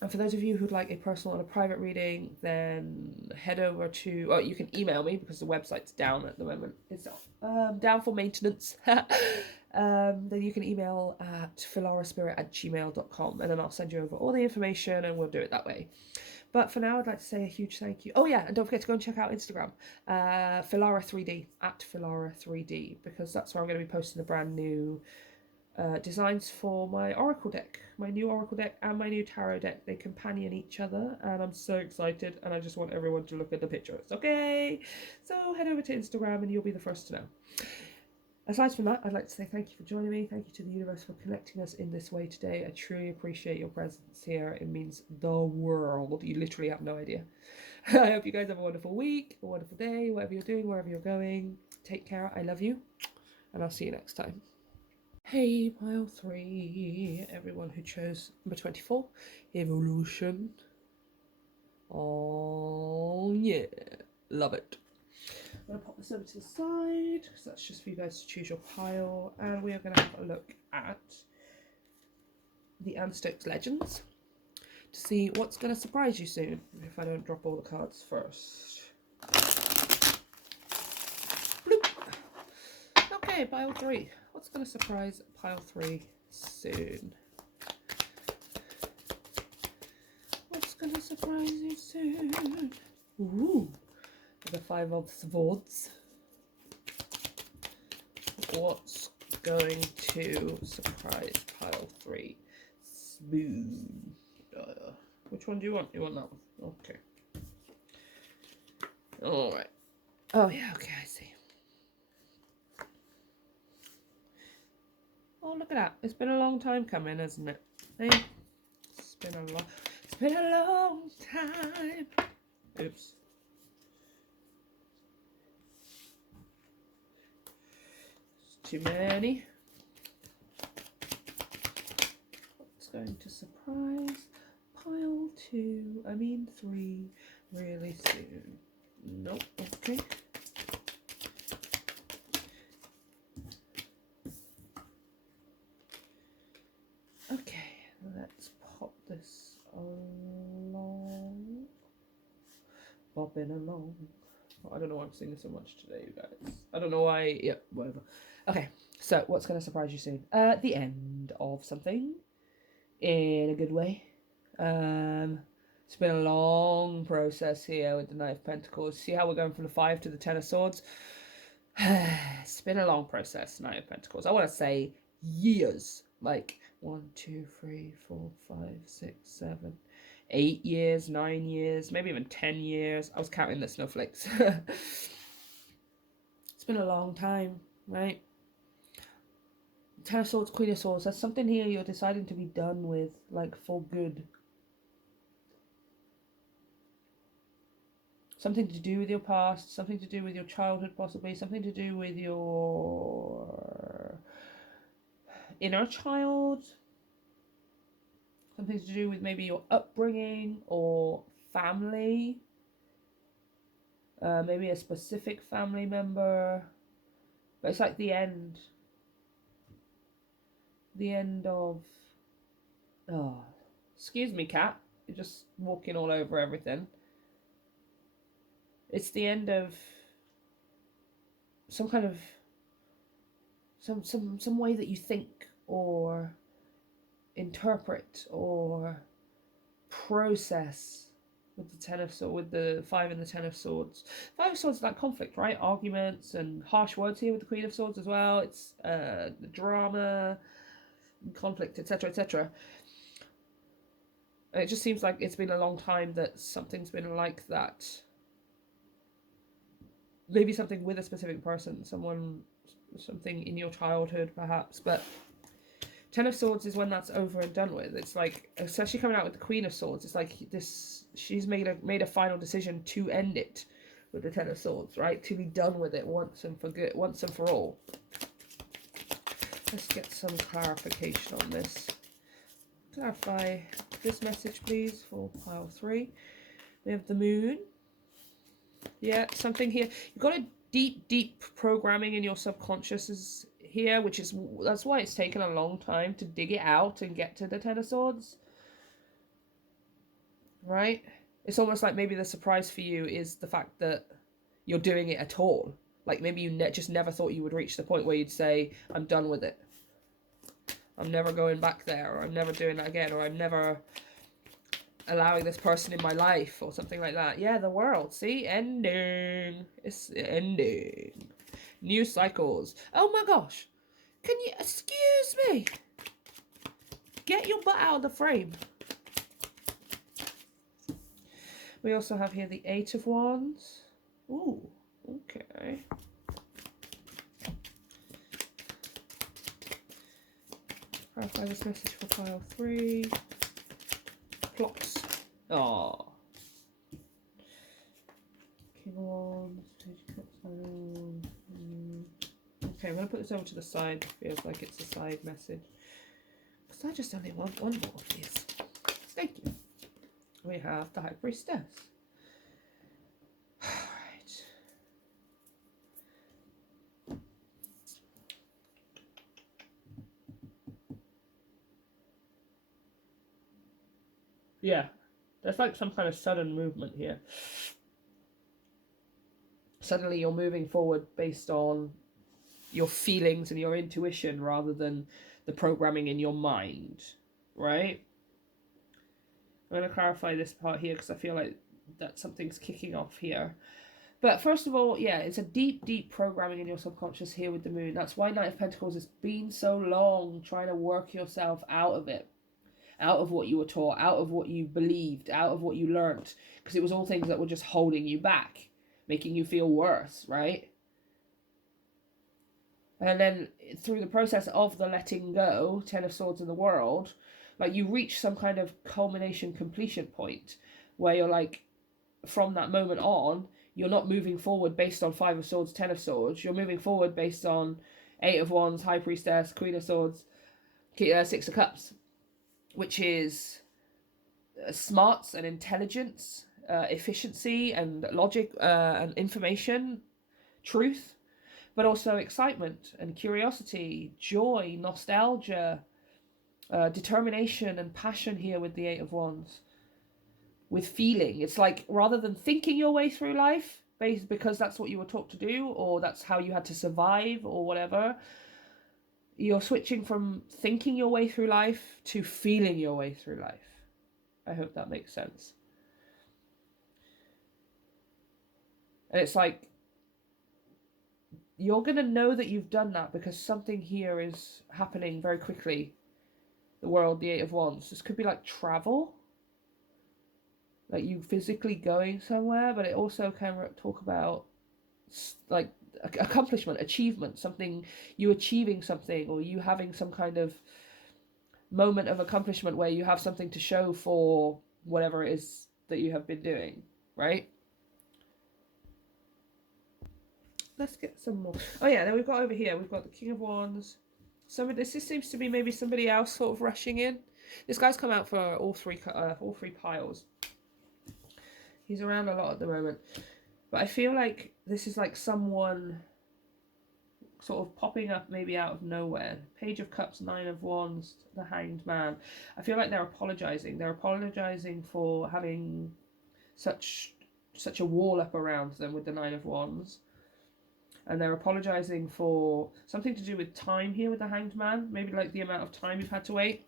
And for those of you who'd like a personal and a private reading, then head over to, oh, you can email me because the website's down at the moment. It's down for maintenance. Then you can email at filaraspirit@gmail.com and then I'll send you over all the information and we'll do it that way. But for now, I'd like to say a huge thank you. Oh yeah, and don't forget to go and check out Instagram, Filara3D, at Filara3D, because that's where I'm going to be posting a brand new designs for my Oracle deck, my new Oracle deck and my new Tarot deck. They companion each other and I'm so excited and I just want everyone to look at the pictures, okay? So head over to Instagram and you'll be the first to know. Aside from that, I'd like to say thank you for joining me. Thank you to the universe for connecting us in this way today. I truly appreciate your presence here. It means the world. You literally have no idea. I hope you guys have a wonderful week, a wonderful day, whatever you're doing, wherever you're going. Take care. I love you and I'll see you next time. Hey, pile 3, everyone who chose number 24, Evolution. Oh, yeah, love it. I'm going to pop this over to the side, because that's just for you guys to choose your pile, and we are going to have a look at the Anne-Stokes Legends to see what's going to surprise you soon, if I don't drop all the cards first. Bloop. Okay, pile 3. What's going to surprise pile 3 soon? What's going to surprise you soon? Ooh, the 5 of Swords. What's going to surprise pile 3 soon? Which one do you want? You want that one? Okay. Alright. Oh, yeah, okay, I see. Oh, look at that. It's been a long time coming, hasn't it? Hey? It's been a long time. Oops. It's too many. What's going to surprise pile 3 really soon? Nope. Okay. Okay, let's pop this along. Bobbing along. Oh, I don't know why I'm singing so much today, you guys. I don't know why. Yep, whatever. Okay, so what's going to surprise you soon? The end of something. In a good way. It's been a long process here with the Knight of Pentacles. See how we're going from the 5 to the 10 of Swords? It's been a long process, Knight of Pentacles. I want to say years. Like 1, 2, 3, 4, 5, 6, 7, 8 years, 9 years, maybe even 10 years. I was counting the snowflakes. It's been a long time, right? Ten of Swords, Queen of Swords. There's something here you're deciding to be done with, like for good. Something to do with your past, something to do with your childhood possibly, something to do with your inner child, something to do with maybe your upbringing or family, maybe a specific family member, but it's like the end of, oh, excuse me, cat, you're just walking all over everything. It's the end of some kind of some way that you think or interpret or process with the Ten of Swords, with the 5 and the 10 of Swords. 5 of Swords is like conflict, right? Arguments and harsh words here with the Queen of Swords as well. It's the drama, conflict, etc., etc. And it just seems like it's been a long time that something's been like that. Maybe something with a specific person, something in your childhood perhaps, but Ten of Swords is when that's over and done with. It's like, especially coming out with the Queen of Swords, it's like this, she's made a final decision to end it with the Ten of Swords, right? To be done with it once and for good, once and for all. Let's get some clarification on this. Clarify this message, please, for pile 3. We have the moon. Yeah, something here. You've got a deep programming in your subconscious is here, that's why it's taken a long time to dig it out and get to the Ten of Swords. Right? It's almost like maybe the surprise for you is the fact that you're doing it at all. Like maybe you just never thought you would reach the point where you'd say, I'm done with it. I'm never going back there, or I'm never doing that again, or I'm never allowing this person in my life, or something like that. Yeah, the world. See? Ending. It's ending. New cycles. Oh my gosh. Can you... Excuse me. Get your butt out of the frame. We also have here the 8 of Wands. Ooh. Okay. Clarify this message for pile 3. Plots. Oh. King of Wands. Okay, I'm going to put this over to the side. Feels like it's a side message. Because I just only want one more, please. Thank you. We have the High Priestess. Alright. Yeah, there's like some kind of sudden movement here. Suddenly you're moving forward based on your feelings and your intuition rather than the programming in your mind, right? I'm going to clarify this part here because I feel like that something's kicking off here. But first of all, yeah, it's a deep programming in your subconscious here with the moon. That's why Knight of Pentacles has been so long trying to work yourself out of it. Out of what you were taught, out of what you believed, out of what you learnt. Because it was all things that were just holding you back, making you feel worse, right? And then through the process of the letting go, 10 of Swords in the world, like you reach some kind of culmination, completion point where you're like, from that moment on, you're not moving forward based on 5 of Swords, 10 of Swords. You're moving forward based on 8 of Wands, High Priestess, Queen of Swords, 6 of Cups, which is smarts and intelligence, efficiency and logic and information, truth, but also excitement and curiosity, joy, nostalgia, determination and passion here with the 8 of Wands. With feeling. It's like rather than thinking your way through life, because that's what you were taught to do, or that's how you had to survive, or whatever, you're switching from thinking your way through life to feeling your way through life. I hope that makes sense. And it's like, you're going to know that you've done that because something here is happening very quickly. The world, the 8 of Wands. This could be like travel. Like you physically going somewhere, but it also can talk about like accomplishment, achievement, something, you achieving something, or you having some kind of moment of accomplishment where you have something to show for whatever it is that you have been doing, right? Let's get some more. Oh yeah, then we've got over here, we've got the King of Wands. This seems to be maybe somebody else sort of rushing in. This guy's come out for all three piles. He's around a lot at the moment. But I feel like this is like someone sort of popping up maybe out of nowhere. Page of Cups, 9 of Wands, the Hanged Man. I feel like they're apologising. They're apologising for having such a wall up around them with the 9 of Wands. And they're apologising for something to do with time here with the Hanged Man. Maybe like the amount of time you've had to wait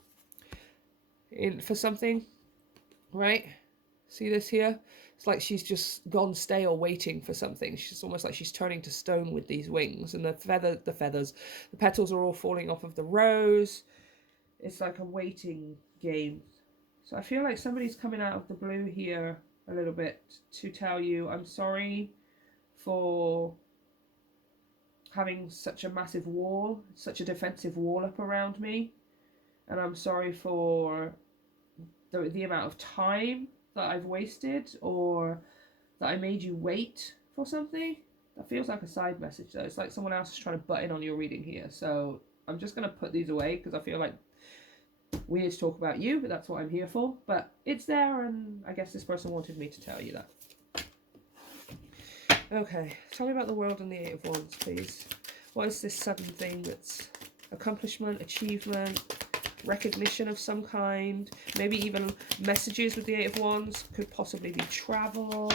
for something. right? See this here? It's like she's just gone stale waiting for something. She's almost like she's turning to stone with these wings, and the petals are all falling off of the rose. It's like a waiting game. So I feel like somebody's coming out of the blue here a little bit to tell you, I'm sorry for having such a massive wall, such a defensive wall up around me. And I'm sorry for the amount of time that I've wasted, or that I made you wait for something. That feels like a side message though. It's like someone else is trying to butt in on your reading here. So I'm just going to put these away because I feel like we need to talk about you, but that's what I'm here for. But it's there, and I guess this person wanted me to tell you that. Okay, tell me about the world and the Eight of Wands, please. What is this sudden thing that's accomplishment, achievement, recognition of some kind, maybe even messages with the Eight of Wands, could possibly be travel.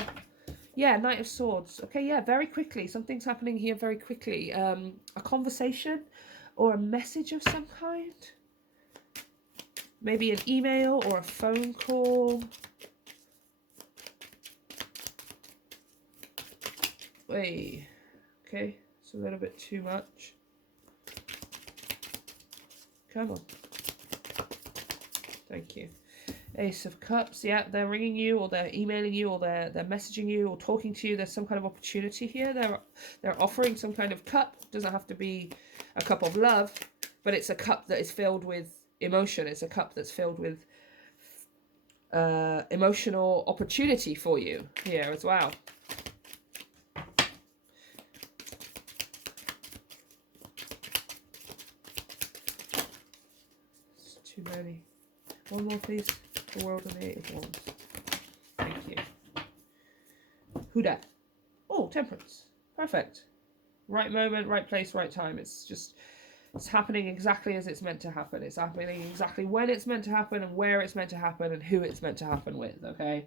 Yeah, Knight of Swords. Okay, yeah, very quickly. Something's happening here very quickly. A conversation or a message of some kind. Maybe an email or a phone call. Wait, okay, it's a little bit too much. Come on. Thank you. Ace of Cups. Yeah, they're ringing you, or they're emailing you, or they're messaging you, or talking to you. There's some kind of opportunity here. They're offering some kind of cup. Doesn't have to be a cup of love, but it's a cup that is filled with emotion. It's a cup that's filled with emotional opportunity for you here as well. It's too many. One more, please. The world and the Eight of Wands. Thank you. Who dat? Oh, Temperance. Perfect. Right moment, right place, right time. It's happening exactly as it's meant to happen. It's happening exactly when it's meant to happen, and where it's meant to happen, and who it's meant to happen with, okay?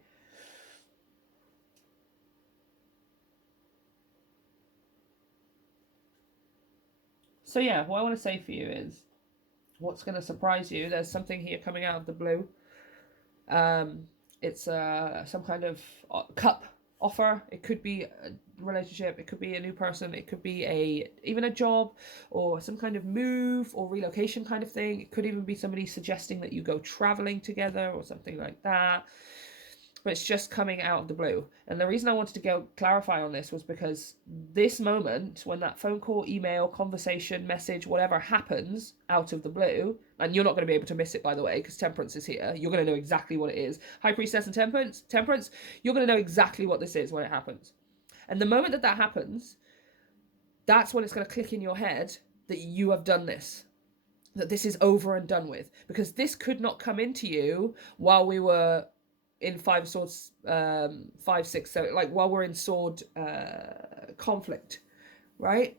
So yeah, what I want to say for you is, what's going to surprise you, there's something here coming out of the blue. It's some kind of cup offer. It could be a relationship, it could be a new person, it could be even a job, or some kind of move or relocation kind of thing. It could even be somebody suggesting that you go traveling together or something like that. But it's just coming out of the blue. And the reason I wanted to go clarify on this was because this moment, when that phone call, email, conversation, message, whatever happens out of the blue, and you're not going to be able to miss it, by the way, because Temperance is here. You're going to know exactly what it is. High Priestess and Temperance, you're going to know exactly what this is when it happens. And the moment that happens, that's when it's going to click in your head that you have done this. That this is over and done with. Because this could not come into you while we were in Five of Swords, 5, 6, 7, like while we're in sword conflict, right?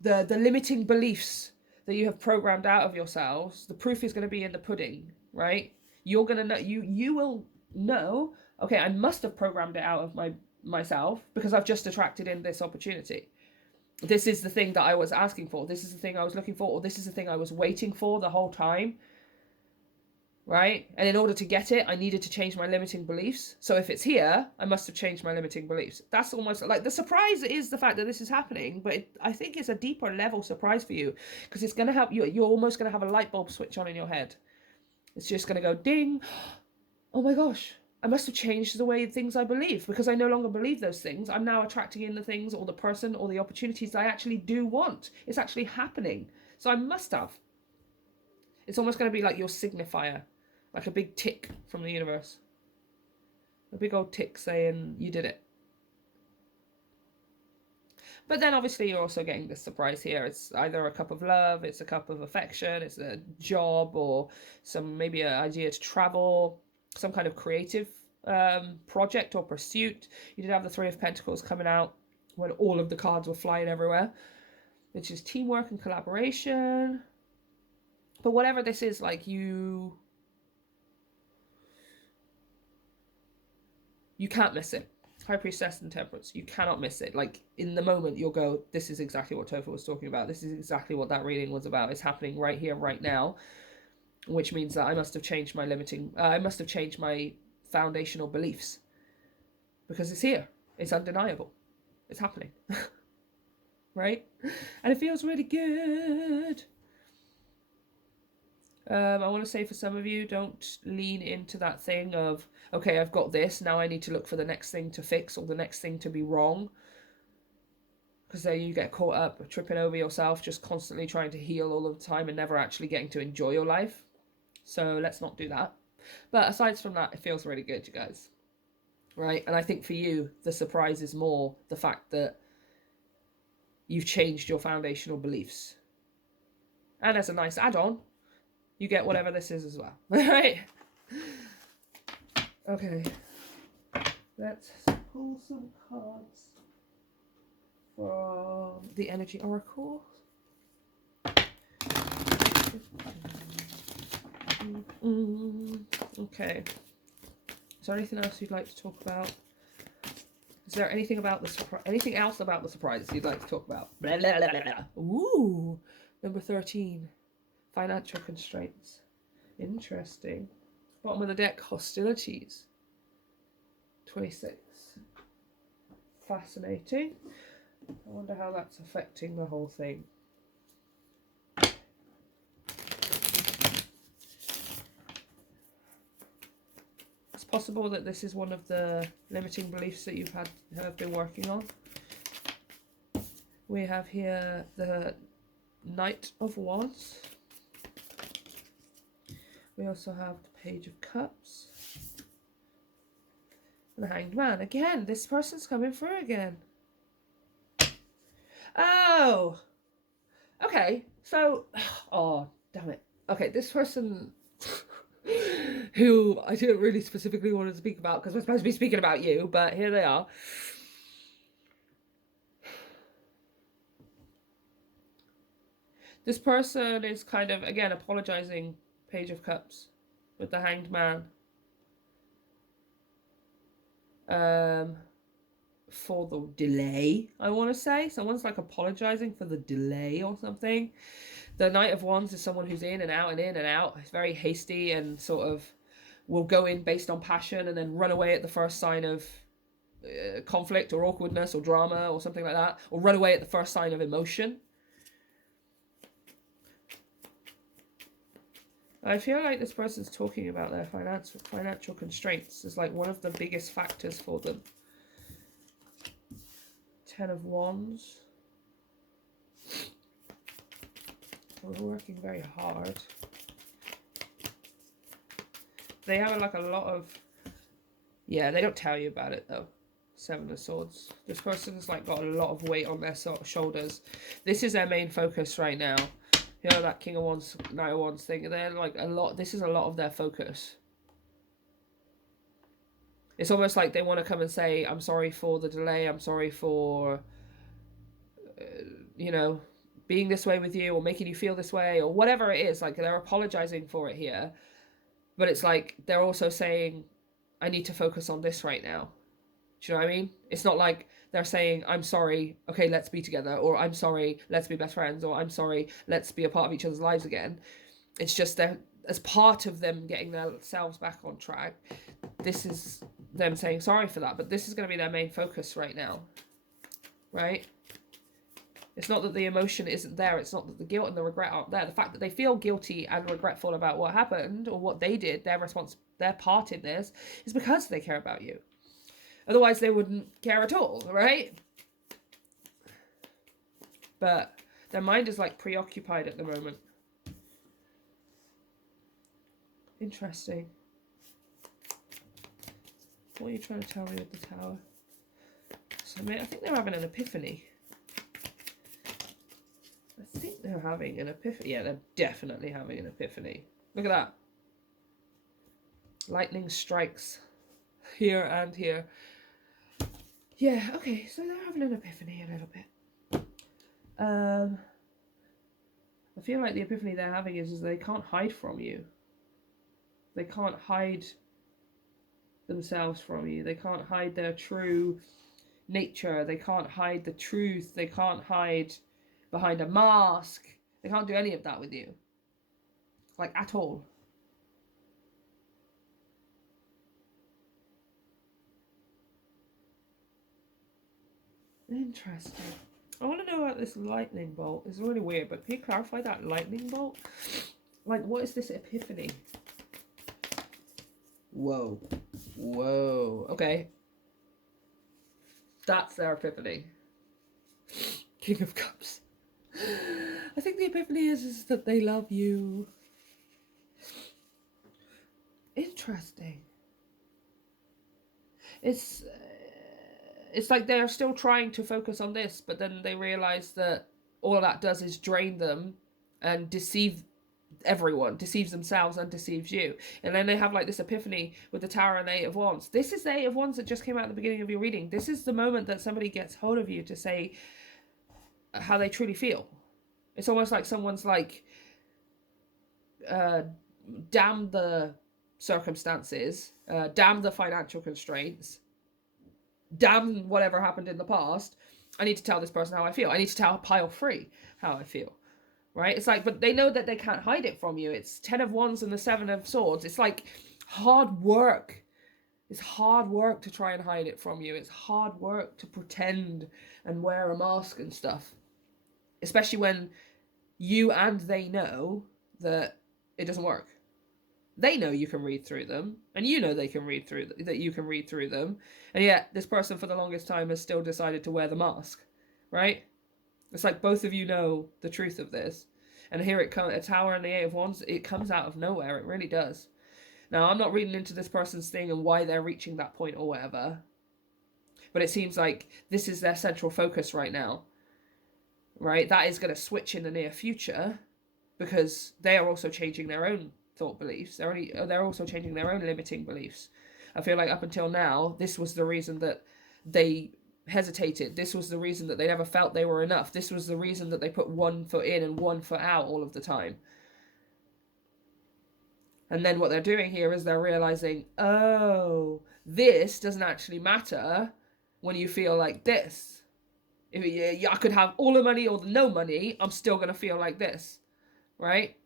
The limiting beliefs that you have programmed out of yourselves, the proof is going to be in the pudding, right? You're going to know, you will know, okay, I must have programmed it out of myself because I've just attracted in this opportunity. This is the thing that I was asking for. This is the thing I was looking for, or this is the thing I was waiting for the whole time. Right? And in order to get it, I needed to change my limiting beliefs. So if it's here, I must have changed my limiting beliefs. That's almost like the surprise is the fact that this is happening, but I think it's a deeper level surprise for you because it's going to help you. You're almost going to have a light bulb switch on in your head. It's just going to go ding. Oh my gosh, I must have changed the way things I believe because I no longer believe those things. I'm now attracting in the things or the person or the opportunities I actually do want. It's actually happening. So I must have. It's almost going to be like your signifier. Like a big tick from the universe. A big old tick saying you did it. But then obviously you're also getting this surprise here. It's either a cup of love, it's a cup of affection, it's a job, or maybe an idea to travel, some kind of creative project or pursuit. You did have the Three of Pentacles coming out when all of the cards were flying everywhere, which is teamwork and collaboration. But whatever this is, like you can't miss it. High Priestess and Temperance, you cannot miss it. Like in the moment you'll go, this is exactly what Topher was talking about. This is exactly what that reading was about. It's happening right here, right now. which means that I must have changed my I must have changed my foundational beliefs, because it's here. It's undeniable. It's happening. Right? And it feels really good. I want to say for some of you, don't lean into that thing of, okay, I've got this, now I need to look for the next thing to fix or the next thing to be wrong. Because then you get caught up tripping over yourself, just constantly trying to heal all of the time and never actually getting to enjoy your life. So let's not do that. But aside from that, it feels really good, you guys. Right? And I think for you, the surprise is more the fact that you've changed your foundational beliefs. And as a nice add-on, you get whatever this is as well. Right? Okay. Let's pull some cards from the Energy Oracle. Okay. Is there anything else you'd like to talk about? Is there anything about the anything else about the surprises you'd like to talk about? Blah, blah, blah, blah. Ooh, number 13, financial constraints. Interesting. Bottom of the deck, hostilities. 26. Fascinating. I wonder how that's affecting the whole thing. It's possible that this is one of the limiting beliefs that have been working on. We have here the Knight of Wands. We also have the Page of Cups. And the Hanged Man. Again, this person's coming through again. Oh! Okay, so... Oh, damn it. Okay, this person... who I didn't really specifically want to speak about because we're supposed to be speaking about you, but here they are. This person is kind of, again, apologizing, Page of Cups, with the Hanged Man. For the delay, I want to say. Someone's like apologizing for the delay or something. The Knight of Wands is someone who's in and out and in and out. It's very hasty and sort of will go in based on passion and then run away at the first sign of conflict or awkwardness or drama or something like that. Or run away at the first sign of emotion. I feel like this person's talking about their financial constraints as like one of the biggest factors for them. 10 of Wands. We're working very hard. They have like a lot of... Yeah, they don't tell you about it though. 7 of Swords. This person's like got a lot of weight on their shoulders. This is their main focus right now. You know, that King of Wands, Knight of Wands thing. They're like a lot... This is a lot of their focus. It's almost like they want to come and say, I'm sorry for the delay. I'm sorry for, you know, being this way with you or making you feel this way or whatever it is. Like, they're apologizing for it here. But it's like they're also saying, I need to focus on this right now. Do you know what I mean? It's not like they're saying, I'm sorry, okay, let's be together. Or I'm sorry, let's be best friends. Or I'm sorry, let's be a part of each other's lives again. It's just that as part of them getting themselves back on track, this is them saying sorry for that. But this is going to be their main focus right now. Right? It's not that the emotion isn't there. It's not that the guilt and the regret aren't there. The fact that they feel guilty and regretful about what happened or what they did, their part in this, is because they care about you. Otherwise, they wouldn't care at all, right? But their mind is like preoccupied at the moment. Interesting. What are you trying to tell me with the Tower? So, I think they're having an epiphany. I think they're having an epiphany. Yeah, they're definitely having an epiphany. Look at that. Lightning strikes here and here. Yeah, okay, so they're having an epiphany a little bit. I feel like the epiphany they're having is they can't hide from you. They can't hide themselves from you. They can't hide their true nature. They can't hide the truth. They can't hide behind a mask. They can't do any of that with you. Like, at all. Interesting. I want to know about this lightning bolt. It's really weird, but can you clarify that lightning bolt? Like, what is this epiphany? Whoa. Whoa. Okay. That's their epiphany. King of Cups. I think the epiphany is that they love you. Interesting. It's like they're still trying to focus on this, but then they realize that all that does is drain them and deceive everyone, deceives themselves and deceives you. And then they have like this epiphany with the Tower and the Eight of Wands. This is the Eight of Wands that just came out at the beginning of your reading. This is the moment that somebody gets hold of you to say how they truly feel. It's almost like someone's like, damn the circumstances, damn the financial constraints, damn whatever happened in the past. I need to tell this person how I feel. I need to tell Pile 3 how I feel. Right? It's like, but they know that they can't hide it from you. It's 10 of Wands and the 7 of Swords. It's like hard work. It's hard work to try and hide it from you. It's hard work to pretend and wear a mask and stuff. Especially when you and they know that it doesn't work. They know you can read through them, and you know they can read through that you can read through them, and yet this person for the longest time has still decided to wear the mask, right? It's like both of you know the truth of this, and here it comes. A Tower and the Eight of Wands. It comes out of nowhere. It really does. Now I'm not reading into this person's thing and why they're reaching that point or whatever, but it seems like this is their central focus right now, right? That is going to switch in the near future because they are also changing their own thought beliefs. They're also changing their own limiting beliefs. I feel like up until now, this was the reason that they hesitated. This was the reason that they never felt they were enough. This was the reason that they put one foot in and one foot out all of the time. And then what they're doing here is they're realizing, oh, this doesn't actually matter when you feel like this. If I could have all the money or no money, I'm still going to feel like this, right?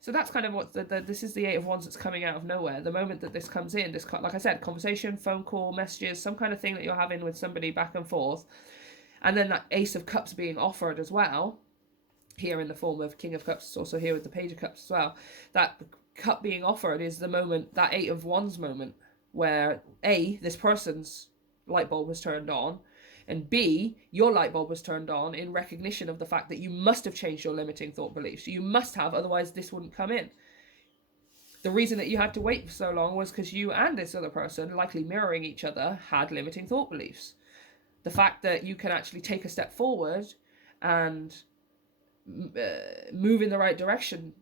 So that's kind of what this is, the Eight of Wands that's coming out of nowhere. The moment that this comes in, this, like I said, conversation, phone call, messages, some kind of thing that you're having with somebody back and forth. And then that Ace of Cups being offered as well, here in the form of King of Cups. It's also here with the Page of Cups as well. That cup being offered is the moment, that Eight of Wands moment, where A, this person's light bulb was turned on, and B, your light bulb was turned on in recognition of the fact that you must have changed your limiting thought beliefs. You must have, otherwise this wouldn't come in. The reason that you had to wait for so long was because you and this other person, likely mirroring each other, had limiting thought beliefs. The fact that you can actually take a step forward and move in the right direction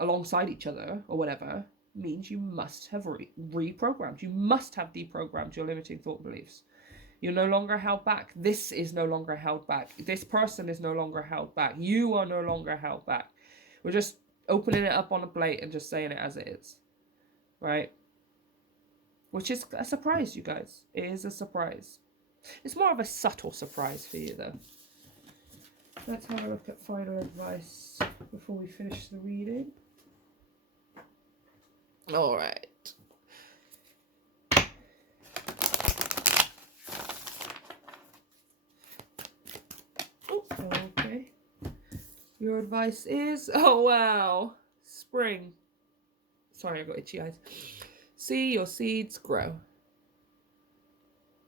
alongside each other or whatever means you must have reprogrammed. You must have deprogrammed your limiting thought beliefs. You're no longer held back. This is no longer held back. This person is no longer held back. You are no longer held back. We're just opening it up on a plate and just saying it as it is. Right? Which is a surprise, you guys. It is a surprise. It's more of a subtle surprise for you, though. Let's have a look at final advice before we finish the reading. All right. Okay. Your advice is, oh wow, spring. Sorry, I got itchy eyes. See your seeds grow.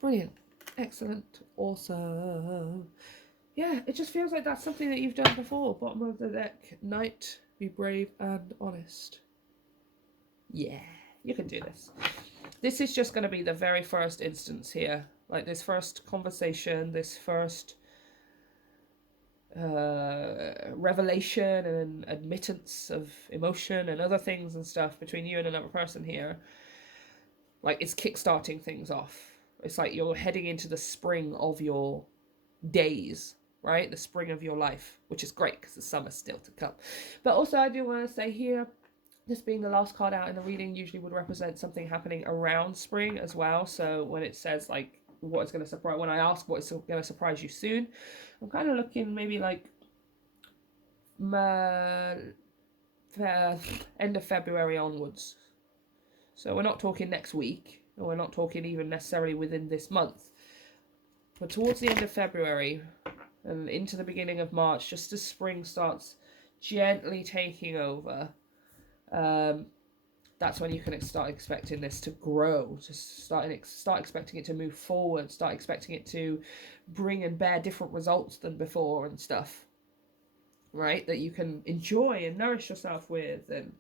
Brilliant. Excellent. Awesome. Yeah, it just feels like that's something that you've done before. Bottom of the deck. Knight, be brave and honest. Yeah, you can do this. This is just going to be the very first instance here. Like this first conversation, this first revelation and admittance of emotion and other things and stuff between you and another person here. Like it's kickstarting things off. It's like you're heading into the spring of your days, right? The spring of your life, which is great because the summer's still to come. But also I do want to say here, this being the last card out in the reading usually would represent something happening around spring as well. So when it says like what is going to surprise, when I ask what is going to surprise you soon, I'm kind of looking maybe like end of February onwards. So we're not talking next week, or we're not talking even necessarily within this month. But towards the end of February and into the beginning of March, just as spring starts gently taking over, that's when you can start expecting this to grow, to start expecting it to move forward, start expecting it to bring and bear different results than before and stuff, right? That you can enjoy and nourish yourself with. And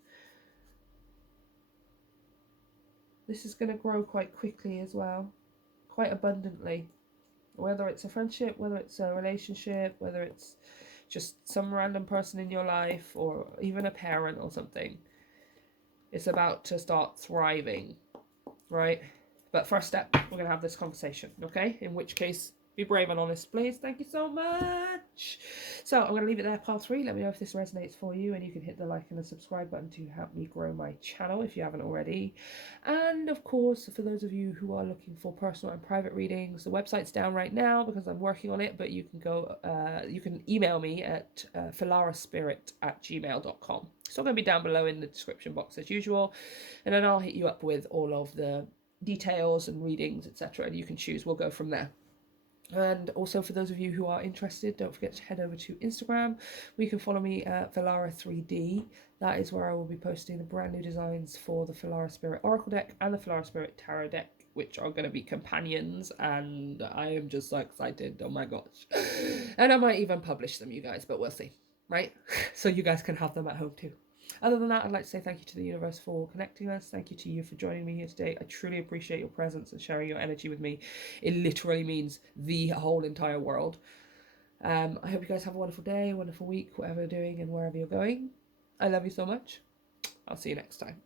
this is going to grow quite quickly as well, quite abundantly. Whether it's a friendship, whether it's a relationship, whether it's just some random person in your life, or even a parent or something, it's about to start thriving, right? But first step, we're going to have this conversation, okay? In which case, be brave and honest, please. Thank you so much. So I'm going to leave it there, part 3. Let me know if this resonates for you, and you can hit the like and the subscribe button to help me grow my channel if you haven't already. And of course, for those of you who are looking for personal and private readings, the website's down right now because I'm working on it, but you can go, you can email me at filaraspirit@gmail.com. It's all going to be down below in the description box as usual, and then I'll hit you up with all of the details and readings, etc., and you can choose. We'll go from there. And also, for those of you who are interested, don't forget to head over to Instagram, where you can follow me at Filara3D. That is where I will be posting the brand new designs for the Filara Spirit Oracle deck and the Filara Spirit Tarot deck, which are going to be companions, and I am just so excited. Oh my gosh. And I might even publish them, you guys, but we'll see, right? So you guys can have them at home too. Other than that, I'd like to say thank you to the universe for connecting us. Thank you to you for joining me here today. I truly appreciate your presence and sharing your energy with me. It literally means the whole entire world. I hope you guys have a wonderful day, a wonderful week, whatever you're doing and wherever you're going. I love you so much. I'll see you next time.